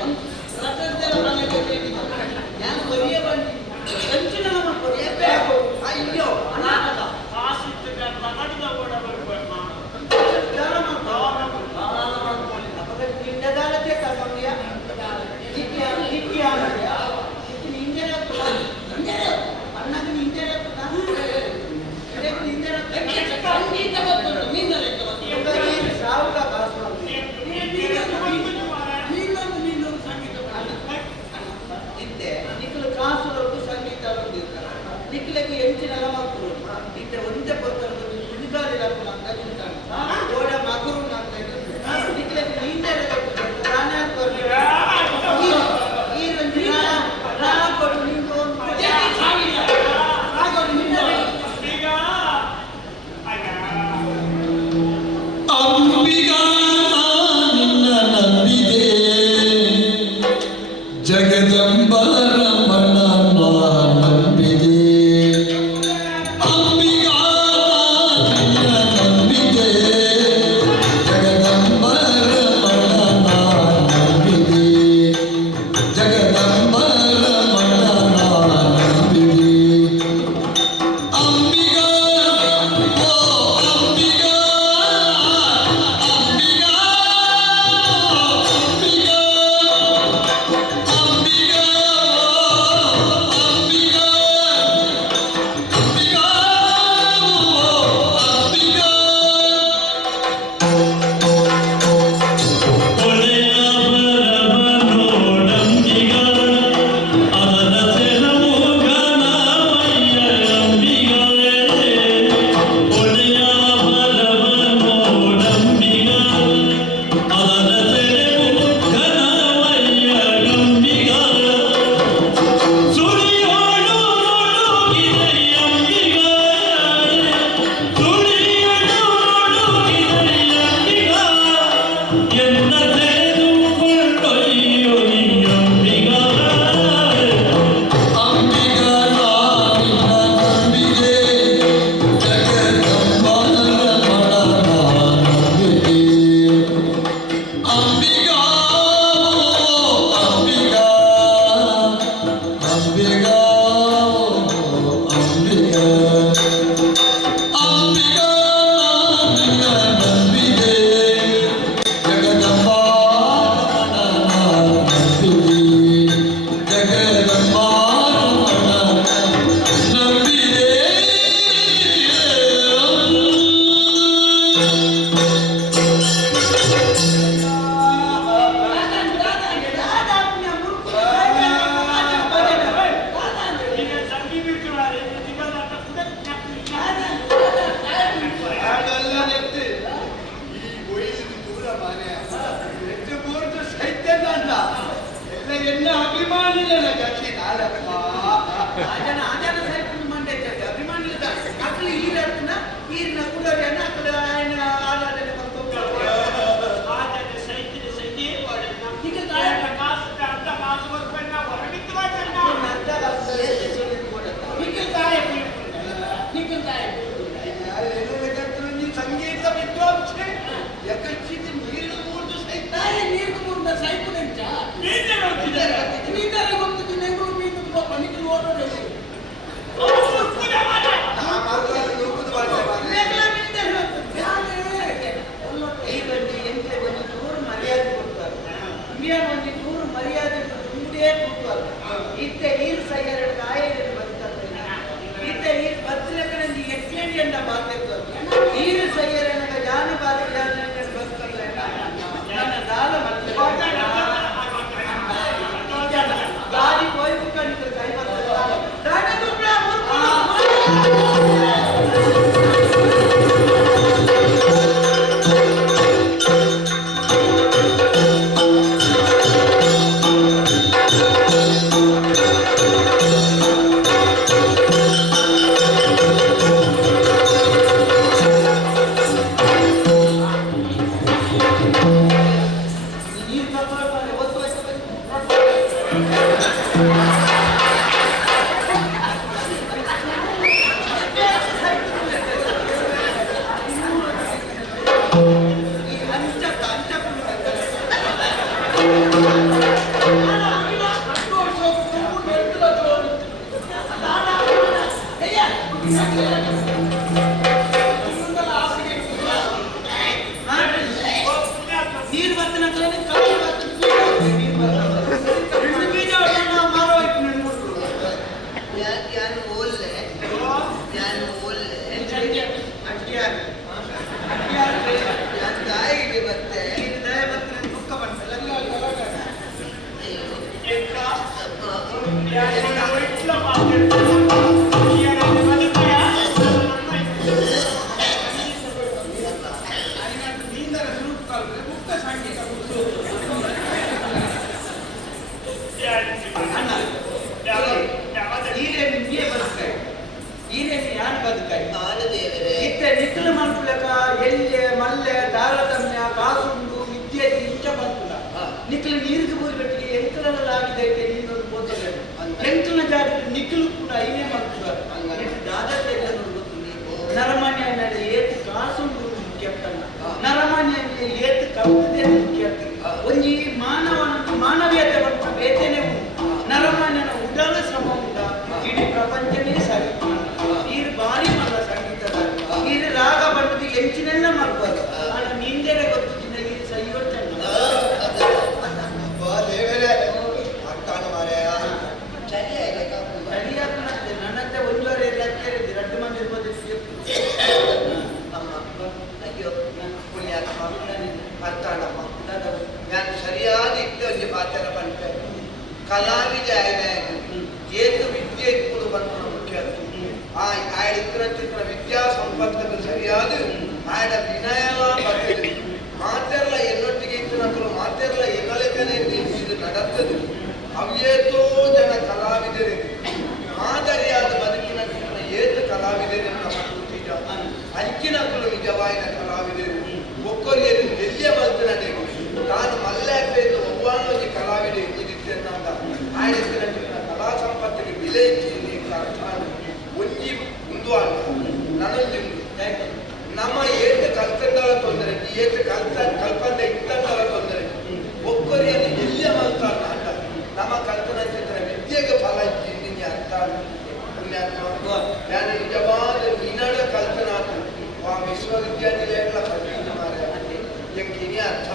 ರಥದ್ದೆಲ್ಲ ಮನೆಗೆ ಕೇಳಿದ್ದಾರೆ. ನಾನು ಬರಿಯ ಬಂದಿ ಕಂಚಿನ ಅಯ್ಯೋ ಅನಾಥ ನಿಖಿಲಕ್ಕೆ ಎಂಚಿನ ಮಕ್ಕಳು ಇತ್ತೆ ಒಂದೇ ಪಕ್ಕದಲ್ಲಿ ಹುಡುಗಾರಿ ಓಡ ಮಗರು ನಿಖಿಲಕ್ಕೆ ನೀಂದೇ ಈ ರಂಜಿನ ರಾಗೋಡು ನಿಂತು ರಾಗೋಡು ನಿಂದ ಅಂಬಿಗಾ ನಿನ್ನ ನಂಬಿದೆ ಜಗದಂಬ ರಮಣ ನಂಬಿದೆ ಅಂಬಿಗಾ ನಿನ್ನ ನಂಬಿದೆ ಜಗದಂಬ ರಮಣ ನಂಬಿದೆ ಜಗದಂಬ ರಮಣ ನಂಬಿದೆ ಅಂಬಿಗಾ ಓ ಅಂಬಿಗಾ ಅಂಬಿಗಾ ಅಂಬಿಗಾ ಅಂಬಿಗಾ ಅಭಿಮಾನಿಗಳ ಜಾತಿ ನಾಡಪ್ಪ. ಆಜನ ಸೈಪುಲ್ ಮಂಡೆ ಜಾತಿ ಅಭಿಮಾನಿಗಳ ಅಕ್ಕಳು ಈರತ್ನ ಈರಿನ ಕುಡರಿಯನ್ನ ಅಕ್ಕಳ ఆయన ఆరాధన ಆಜನ ಸೈತಿನ ಸೈತಿ ವಾಡನ ಈಗ ಕಾಯಕ ಕಾಸು ಅರ್ಧ ಕಾಸು ಬರ್ಪನ್ನ ಹೊರಗಿತ್ತು ವಾಡನ ಅರ್ಧ ಕಾಸು ಏಕೆ ಸೊಲ್ಲಿನ ಕೊಡಲ್ಲ ನಿಕ್ಕಲ್ತಾಯ ನಿಕ್ಕಲ್ತಾಯ ಸಂಗೀತ ವಿದ್ವಾಂಸೆ ಯಕಚಿತ ನೀರು ಮೂರ್ದು ಸಹಿತ ನೀರು ಮುಂದ ಸೈಪುನೆಂಚ ನೀರು ಗೊತ್ತು ನೆಗಳು ಮೀನು ಪನಿಕಲು ಓಡೋದು ಈ ಬಂದು ಎಂಟೆ ಬಂದು ಚೂರು ಮರ್ಯಾದೆ ಕೊಡ್ತಾರೆ ಇಂಡಿಯನ್ ಒಂದು ಚೂರು ಮರ್ಯಾದೆ ಮುಂದೆ ಕೊಡ್ತಾರೆ ಇತ್ತೆ ಈರು ಸೈಯರ ಕಾಯಿಲೆ ಬರ್ತಾರೆ ಇತ್ತೆ ಈರು ಬತ್ತಲಕನ ಎಕ್ಸ್ಪ್ಲೇನ್ ಎಂದ ಮಾತಾಡ್ತಾರೆ ಈರು ಸೈಯರನ ಜಾನ ಬಾರಿ ಜಾನ ಬರ್ತಾರೆ ನನ್ನ ದಾಲ ಮತ್ತೆ ಗಾಡಿ ಹೋಯ್ ಮುಖಂಡ ಕೈ ಬರ್ತಾರೆ ದಾನ ದುಡ್ಡ ನೀರು ಬರ್ತನ ನಿಖಿಲ ಮನ್ಪುಲಕ ಎಲ್ಲೆ ಮಲ್ಲೆ ತಾರತಮ್ಯ ಕಾಸುಂಡು ವಿದ್ಯೆ ಇಂಚ ಬಂತುಲ ನಿಖಿಲ ನೀರಿಗೆ ಬೋರ್ಗಟ್ಟಿಗೆ ಎಂಕಲಲ್ಲಾಗಿದೆ ನೀನೊಂದು ಬೋಧನೆ ಎಂಕಲ ಜಾತಿ ನಿಖಿಲು ಕೂಡ ಐನೇ ಮಾಡ್ತಾರೆ ದಾದಾ ನರಮನ್ಯ ಏತ್ ಕಾಸುಂಡು ಮುಖ್ಯಪ್ಪನ ನರಮನ್ಯ ಏತ್ ಕಪ್ಪದೆ ಮುಖ್ಯ ಒಂಜಿ ಮಾನವೀಯತೆ ಬಂತು ಬೇತೆನೆ ಉಂಟು ನರಮನ್ಯನ ಉಡಲ ಶ್ರಮ ಉಂಟ ಇಡೀ ಪ್ರಪಂಚನೇ ಸಾಗಿತ್ತು ಈರು ಭಾರಿ ಮಲ್ಲ ಸಂಗೀತದ ಈರು ರಾಗ ಬಂದದ್ದು ಎಂಚಿನೆಲ್ಲ ಮಾಡ್ಬಾರ್ದು ಆಗ ನಿಂದೇನೆ ಗೊತ್ತಿದ್ದ ಈ ಸಂಯೋಜನೆ ನನ್ನಂತೆ ಒಂದೂವರೆ ಎರಡು ಮಂದಿ ಇರ್ಬೋದು ನಾನು ಸರಿಯಾದ ಇಟ್ಟು ಮಾತಾಡ ಬಂತೆ ಕಲಾವಿದ ಏತು ವಿದ್ಯೆ ಇಟ್ಕೊಂಡು ಬಂದ ಮುಖ್ಯ ಆಯ್ಡ ಚಿತ್ರ ವಿದ್ಯಾ ಸಂಪರ್ಕದ ಸರಿಯಾದ ಆಯ್ಡ ವಿನಯಲ ಬರ್ತದೆ ಮಾತೆಲ್ಲ ಎನ್ನೊಟ್ಟಿಗೆ ಇತ್ತು ನಕಲು ಮಾತೆಲ್ಲ ಎನ್ನಲೆಕ್ಕನೆ ಇದು ನಡೆಸ್ತದೆ ಅವ್ಯೇತೋ ಜನ ಕಲಾವಿದರೆ ಮಾದರಿಯಾದ ಬದುಕಿನ ಏತು ಕಲಾವಿದರೆ ಅಂಚಿನಕಲು ನಿಜವಾಯಿನ ಕಲಾವಿದರು ಒಕ್ಕರಿಯರು ಎಲ್ಲಿಯ ಬಲ್ತನೆ ನಾನು ಮಲ್ಲಾಗ್ಬೇಕು ಒಬ್ಬಾನೊಂದು ಕಲಾವಿದೆ ಇದಿತ್ತೇನಂತ ಆಯ್ದ ಕಲಾ ಸಂಪತ್ತಿಗೆ ಬೆಲೆ ಒಂಜಿ ಮುಂದುವಾಡ ನನೊಂದು ನಮ್ಮ ಏತು ಕಲ್ತಂಡಲ ತೊಂದರೆ ಏತು ಕಲ್ಪಂದ ಇಟ್ಟಂಡಲ ತೊಂದರೆ ಒಕ್ಕರಿಯನ್ನು ಎಲ್ಲಿಯ ಮಲ್ತಾನ ಅಂತ ನಮ್ಮ ಕಲ್ಪನ ಚಿತ್ರ ವಿದ್ಯೆಗೆ ಫಲ ಇದ್ದೀನಿ ಅರ್ಥ ನಾನು ನಿಜವಾದ ನಿನ್ನಡ ಕಲ್ಪನಾ ಆ ವಿಶ್ವವಿದ್ಯಾನಿಲಯಗಳ ಕಲ್ಪನೆ ಮಾರ್ಯ ಎಂಕಿನಿ ಅರ್ಥ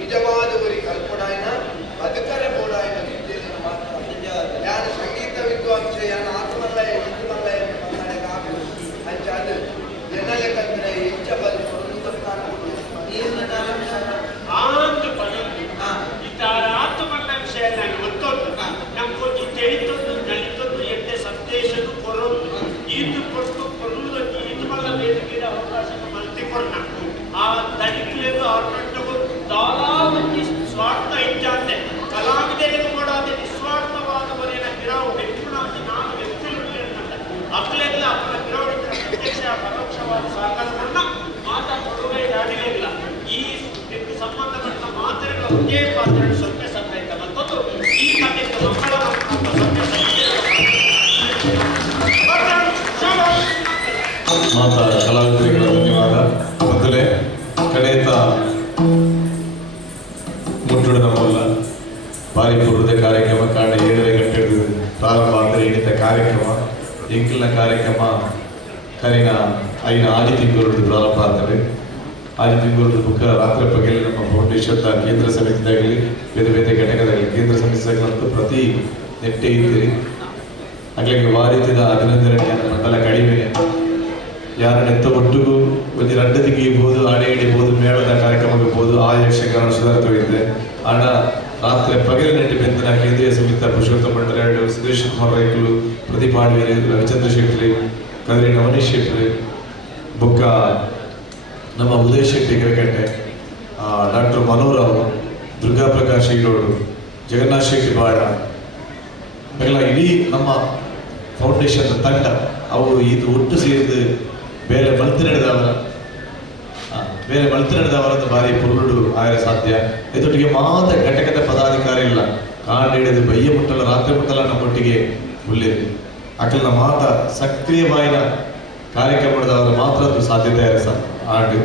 ನಿಜವಾದ ಒಂದು ಕಲ್ಪನಾಯನ ಬದುಕರ ಬೋಡಾಯನ ವಿದ್ಯೆಯನ್ನು ಮಾತ್ರ ಯಾನ ಸಂಗೀತ ವಿದ್ವಾಂಸ ಯಾನ ಆತ್ಮಲ್ಲಯ ಇಂದ್ರಮಲ್ಲಯ ಅಂಚಾದ ಎನ್ನಲೆ ಕಂದ್ರೆ ಹೆಚ್ಚ ಬದುಕು ಆಂದು ಪದವಿ ಇತರ ಆತ್ಮನ್ನ ವಿಷಯ ನಾನು ಗೊತ್ತೊಂದು ನಮ್ಗೆ ತಿಳಿತೊಂದು ನಲಿತೊಂದು ಎಡ್ಡೆ ಸಂದೇಶನು ಕೊರೊಂದು ಈದು ಕೊಟ್ಟು ಕೊಲ್ಲುವುದು ಈದು ಮಲ್ಲ ವೇದಿಕೆಯ ಅವಕಾಶ ಮಲ್ತಿ ಕೊರಣ ಆ ದಲಿತರು ಅವ್ರನ್ನು ದಾರಾ ಒಂದು ಸ್ವಾರ್ಥ ಇಚ್ಛಾಂತೆ ಕಲಾವಿದರಿಗೆ ಮಾಡೋದು ನಿಸ್ವಾರ್ಥ ಮಾತಾ ಕಲಾವಿದರಿಗೆ ಧನ್ಯವಾದ. ಮೊದಲೇ ಕಡೆತ ಮುಟ್ಟುಡ ನಮ್ಮಲ್ಲ ಬಾರಿ ಪೂರ್ವದ ಕಾರ್ಯಕ್ರಮ ಕಾರಣ 7 ಗಂಟೆ ಪ್ರಾರಂಭ ಆದರೆ ಹಿಡಿತ ಕಾರ್ಯಕ್ರಮ ಎಂಕಿನ ಕಾರ್ಯಕ್ರಮ ಕರಿನ ಐನ ಆದಿ ತಿಂಗಳು ಪ್ರಾರಂಭ ಆಗ್ತದೆ. ಆದಿ ತಿಂಗಳು ಬುಕ್ಕ ರಾತ್ರಿ ಬಗ್ಗೆ ನಮ್ಮ ಫೌಂಡೇಶನ್ ಕೇಂದ್ರ ಸಮಿತಿದಾಗಲಿ ಬೇರೆ ಬೇರೆ ಘಟಕದಾಗಲಿ ಕೇಂದ್ರ ಸಮಿತಿದಾಗಲಂತೂ ಪ್ರತಿ ನೆಟ್ಟೆ ಇದ್ದೀರಿ. ಹಾಗಾಗಿ ವಾರಿತಿದ ಅಭಿನಂದನೆ ಮಂಡಲ ಕಡಿಮೆ ಯಾರನ್ನೆತ್ತ ಒಟ್ಟಿಗೂ ಒಂದು ರಡ್ಡದಿಗೆ ಇರ್ಬೋದು, ಆಡೆ ಹಿಡಿಬೋದು, ಮೇಳದ ಕಾರ್ಯಕ್ರಮ ಇರ್ಬೋದು, ಆ ಯಕ್ಷಗಾನ ಸುಧಾರಿತವಿದೆ. ಹಣ ರಾತ್ರಿ ಪಗಲು ನೆಟ್ಟಿ ಬೆಂದಿನ ಕೇಂದ್ರೀಯ ಸಮಿತಿ ಪುರುಷೋತ್ತಮ ಭಂಡಾರಿ, ಸುದೇಶ್ ಕುಮಾರ್ ರೈಕುಲು, ಪ್ರದೀಪ್ ಆಳ್ವೇರಿ, ರವಿಚಂದ್ರ ಶೆಟ್ಟಿ, ಕದ್ರಿ ನವನೀಶ್ ಶೆಟ್ಟಿ, ಬುಕ್ಕ ನಮ್ಮ ಉದಯ್ ಶೆಟ್ಟಿ ಕೆರೆಕಟ್ಟೆ, ಡಾಕ್ಟರ್ ಮನೋರಾವ್, ದುರ್ಗಾ ಪ್ರಕಾಶ್ ಈಡೋಡು, ಜಗನ್ನಾಥ್ ಶೆಟ್ಟಿ ಬಾಡ ಎಲ್ಲ ಇಡೀ ನಮ್ಮ ಫೌಂಡೇಶನ್ ತಂಡ ಅವು ಇದು ಒಟ್ಟು ಸೇರಿದು ಬೇರೆ ಮಲ್ತಿನಡೆದವರದ್ದು ಬಾರಿ ಪುರುಡು ಆಯರ ಸಾಧ್ಯ. ಇದೊಟ್ಟಿಗೆ ಮಾತ್ರ ಘಟಕದ ಪದಾಧಿಕಾರಿ ಇಲ್ಲ ಕಾಂಡು ಹಿಡಿದು ಬಯ್ಯ ಮುಟ್ಟಲ್ಲ ರಾತ್ರಿ ಮುಟ್ಟಲ್ಲ ನಮ್ಮೊಟ್ಟಿಗೆ ಉಳ್ಳೇರಿ ಅಕಲ್ನ ಮಾತ ಸಕ್ರಿಯವಾಯಿನ ಕಾರ್ಯಕ್ರಮದವರು ಮಾತ್ರ ಅದು ಸಾಧ್ಯತೆ ಆಡಿ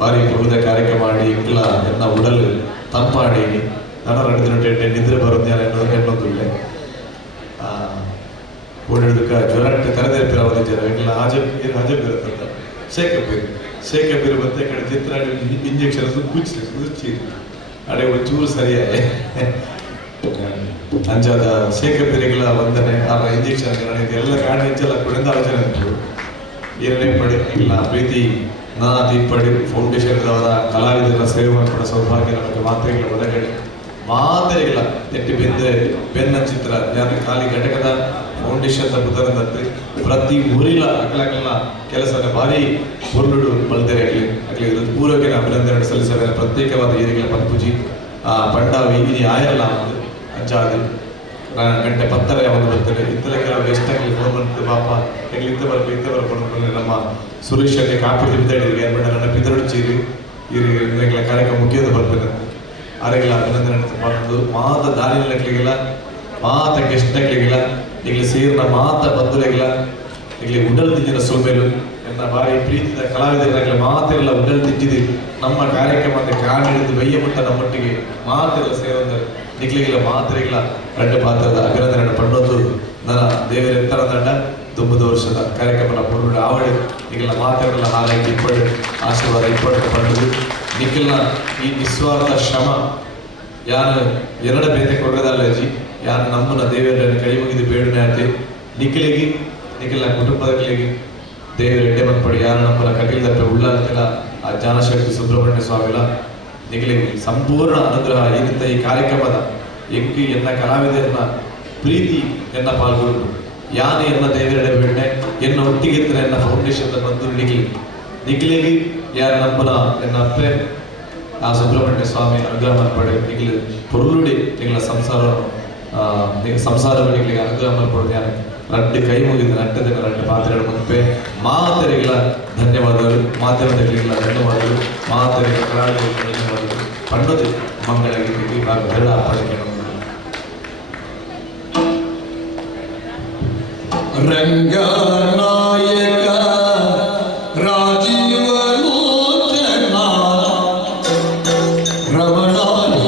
ಬಾರಿ ಪುರುದ ಕಾರ್ಯಕ್ರಮ ಮಾಡಿ ಇಲ್ಲ ಎಲ್ಲ ಉಡಲ್ ತಂಪಾಡಿ ದನ ನಡೆದಿನ ನಿದ್ರೆ ಬರೋದು ಹೆಣ್ಣೊಂದಿಲ್ಲ ಓಡಾಡೋದಕ್ಕೆ ಜ್ವರ ತೆರೆದಿರ್ತೀರ ಒಂದು ಜನ ಇಲ್ಲ ಹಜಬ್ ಇರುತ್ತಂತ ಶೇಖಬೀರ್ ಮತ್ತೆ ಕಡೆ ಚಿತ್ರ ಇಂಜೆಕ್ಷನ್ ಕುಚ್ಚಿ ಅಡೆ ಒಂಚೂರು ಸರಿಯಾಗಿ ಅಂಚಾದ ಶೇಖಬೀರಿಗೆಲ್ಲ ವಂದನೆ ಆ ಇಂಜೆಕ್ಷನ್ ಎಲ್ಲ ಕಾಣಿಂಚೆಲ್ಲ ಕೊಡಿಂದ ಆಲೋಚನೆ ಉಂಟು ಏನೇ ಪಡಿ ಇಲ್ಲ ಪ್ರೀತಿ ನಾನಾತಿ ಪಡಿ ಫೌಂಡೇಶನ್ ಅವರ ಕಲಾವಿದರ ಸೇವೆ ಮಾಡಿಕೊಡೋ ಸೌಭಾಗ್ಯ ನಮಗೆ ಮಾತ್ರೆಗಳ ಒಳಗಡೆ ಮಾತ್ರೆಗಳ ನೆಟ್ಟಿ ಬೆನ್ನ ಚಿತ್ರ ಯಾರು ಖಾಲಿ ಘಟಕದ ಫೌಂಡೇಶನ್ ಬುದ್ಧರಂತೆ ಪ್ರತಿ ಊರಿನ ಅಕಲಕಲ್ನ ಕೆಲಸದ ಭಾರಿ ಪೂರ್ಣುಡು ಬಲ್ದರೆ ಆಗಲಿ ಪೂರ್ವಕ್ಕೆ ಅಭಿನಂದನೆ ಸಲ್ಲಿಸಿದ ಪ್ರತ್ಯೇಕವಾದ ಏರಿಗಳ ಪಂಪುಜಿ ಪಂಡಾವಿ ಇನಿ ಆಯಲ್ಲ ಅಂಚಾದಿ ಗಂಟೆ 10 ಯಾವಾಗ ಬರ್ತಾರೆ ಇತ್ತಲ ಕೆಲವು ಎಷ್ಟಾಗಲಿ ಫೋನ್ ಬಂತು ಪಾಪ ಇಂತ ಬರ್ಕೊಂಡು ನಮ್ಮ ಸುರೇಶಕ್ಕೆ ಕಾಪಿ ಬಿದ್ದಾಡಿದ್ರಿಗೆ ಏನ್ಬಿಟ್ಟ ನನ್ನ ಪಿದರಡು ಚೀರಿ ಈ ಕಾರ್ಯಕ್ರಮ ಮುಗಿಯೋದು ಬರ್ಬೇಕು ಆರೆಗಳ ಅಭಿನಂದನೆ ಮಾಡೋದು ಮಾತ ದಾರಿಗಳಿಗೆಲ್ಲ ಮಾತ ಗೆಸ್ಟ್ಗಳಿಗೆಲ್ಲ ಈಗಲೇ ಸೇರಿನ ಮಾತ ಬಂಧುಗಳಿಗೆಲ್ಲ ಈಗಲೇ ಉಡಲ್ ತಿಂಜಿನ ಸೋಮೇಲು ಎನ್ನ ಬಾರಿ ಪ್ರೀತಿದ ಕಲಾವಿದರಾಗಲಿ ಮಾತೆಲ್ಲ ಉಡಲ್ ತಿಂಜಿದಿ ನಮ್ಮ ಕಾರ್ಯಕ್ರಮಕ್ಕೆ ಕಾಣಿಡಿದು ಬಯ್ಯ ಮುಟ್ಟ ನಮ್ಮೊಟ್ಟಿಗೆ ಮಾತೆಲ್ಲ ಸೇರೋದು ನಿಗ್ಲಿಗೆಲ್ಲ ಮಾತ್ರೆಗಳ ಗಂಡ ಪಾತ್ರದ ಅಭಿನಂದನೆ ಪಡೋದು ನನ್ನ ದೇವರ ಎತ್ತರ ತಂಡ 9 ವರ್ಷದ ಕಾರ್ಯಕ್ರಮ ಪೂರ್ಣ ಆವಡಿ ಈಗೆಲ್ಲ ಮಾತೆಲ್ಲ ಹಾಲಾಗಿ ಇಪ್ಪಡು ಆಶೀರ್ವಾದ ಇಪ್ಪಟ್ಟು ಪಡೆದು ನಿಖಿಲ್ನ ಈ ನಿಸ್ವಾರ್ಥ ಶ್ರಮ ಯಾರು ಎರಡ ಬೇತೆ ಕೊಡೋದಲ್ಲಜಿ ಯಾರು ನಮ್ಮನ್ನ ದೇವರ ಕೈ ಮುಗಿದು ಬೇಡನೆ ಆಯ್ತು ನಿಖಿಲ್ನ ಕುಟುಂಬದಗಳಿಗೆ ದೇವರ ಎಡ್ಡೆ ಬಂದ್ಪಡಿ ಯಾರು ನಮ್ಮನ್ನ ಕಟೀಲ್ದಪ್ಪ ಉಳ್ಳಾಗ್ತಿಲ್ಲ ಆ ಜಾನಶಕ್ತಿ ಸುಬ್ರಹ್ಮಣ್ಯ ಸ್ವಾಮಿಲ ನಿಖಿಲಿಗೆ ಸಂಪೂರ್ಣ ಅನುಗ್ರಹ ಏನಿಂದ ಈ ಕಾರ್ಯಕ್ರಮದ ಎಂಕಿ ಎನ್ನ ಕಲಾವಿದರನ್ನ ಪ್ರೀತಿ ಎನ್ನ ಪಾಲ್ಗೊಂಡು ಯಾನೆ ಎನ್ನ ದೇವರೆಡೆ ಬೇಡನೆ ಎನ್ನ ಒಟ್ಟಿಗೆ ಎನ್ನ ಫೌಂಡೇಶನ್ ಬಂದು ನಿಖಿಲಿಗೆ ಯಾರು ನಮ್ಮನ ಎನ್ನ ಅಪ್ಪೆ ಆ ಸುಬ್ರಹ್ಮಣ್ಯ ಸ್ವಾಮಿ ಅನುಗ್ರಹ ಮಾಡ್ಪಡೆ ನಿಖಿಲ್ ಪೊರುಳುಡಿ ನಿಗಳ ಸಂಸಾರಗಳಿಗೆ ಅನುಗ್ರಹ ಮಾಡ್ಕೊಡೋದು ಯಾರು ರಡ್ಡು ಕೈ ಮುಗಿದ ನಟ್ಟದ ರಡ್ಡು ಪಾತ್ರೆಗಳ ಮುಪ್ಪೆ ಮಾತೆರೆಗಳ ಧನ್ಯವಾದಗಳು ಮಾಧ್ಯಮದಗಳಿಗೆಲ್ಲ ಧನ್ಯವಾದಗಳು ಮಾತೆರೆಗಳ ಕಲಾವಿದರಿಗೆ ಧನ್ಯವಾದಗಳು ಪಂಡದು ಮಂಗಳ ಗೀತೆಗೆ ಬೆರಳ ಅರ್ಪಣೆ ರಂಗನಾಯಕ ರಾಜೀವ ಲೋಚನ ರಮಣಾನಿ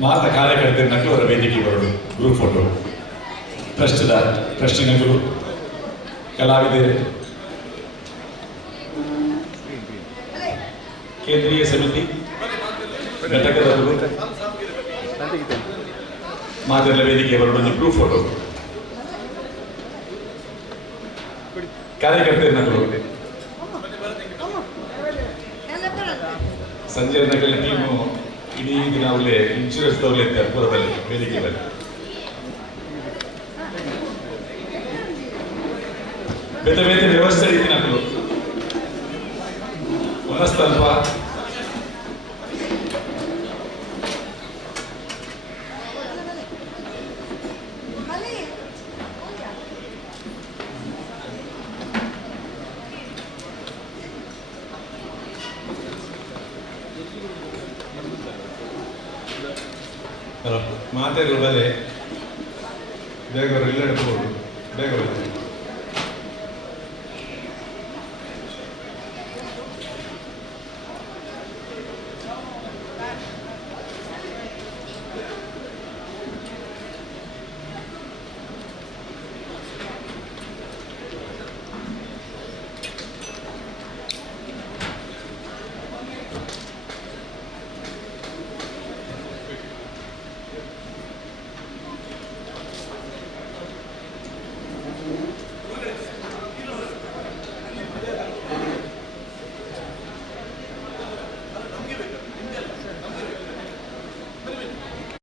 ಮಾತ ಕಾರ್ಯಕರ್ತರ ನಕಲವರ ವೇದಿಕೆ ಬರೋದು ಗ್ರೂಪ್ ಫೋಟೋ ಟ್ರಸ್ಟ್ದ ಟ್ರಸ್ಟಿನಗಳು ಕಲಾವಿದರು ಕೇಂದ್ರೀಯ ಸಮಿತಿ ಘಟಕದವರು ಮಾತೆಲ್ಲ ವೇದಿಕೆ ಬರೋದು ಗ್ರೂಪ್ ಫೋಟೋ ಕಾರ್ಯಕರ್ತರ ನಕಲು ಸಂಜೆ ನಗರ ಟೀಮು ಇಡೀ ದಿನ ಅವಲೇ ಇನ್ಶೂರೆನ್ಸ್ ತಗೊಳ್ಳಿ ಪುರದಲ್ಲಿ ವೇದಿಕೆ ಮೇಲೆ ಬೇತೆ ಬೇತೆ ವ್ಯವಸ್ಥೆ ರೀತಿ ನಕಲು ಮನಸ್ತಲ್ಪ ಮಾತೆಗಳು ಬಲೆ ಬೇಗ ಇಲ್ಲ ಬೇಗ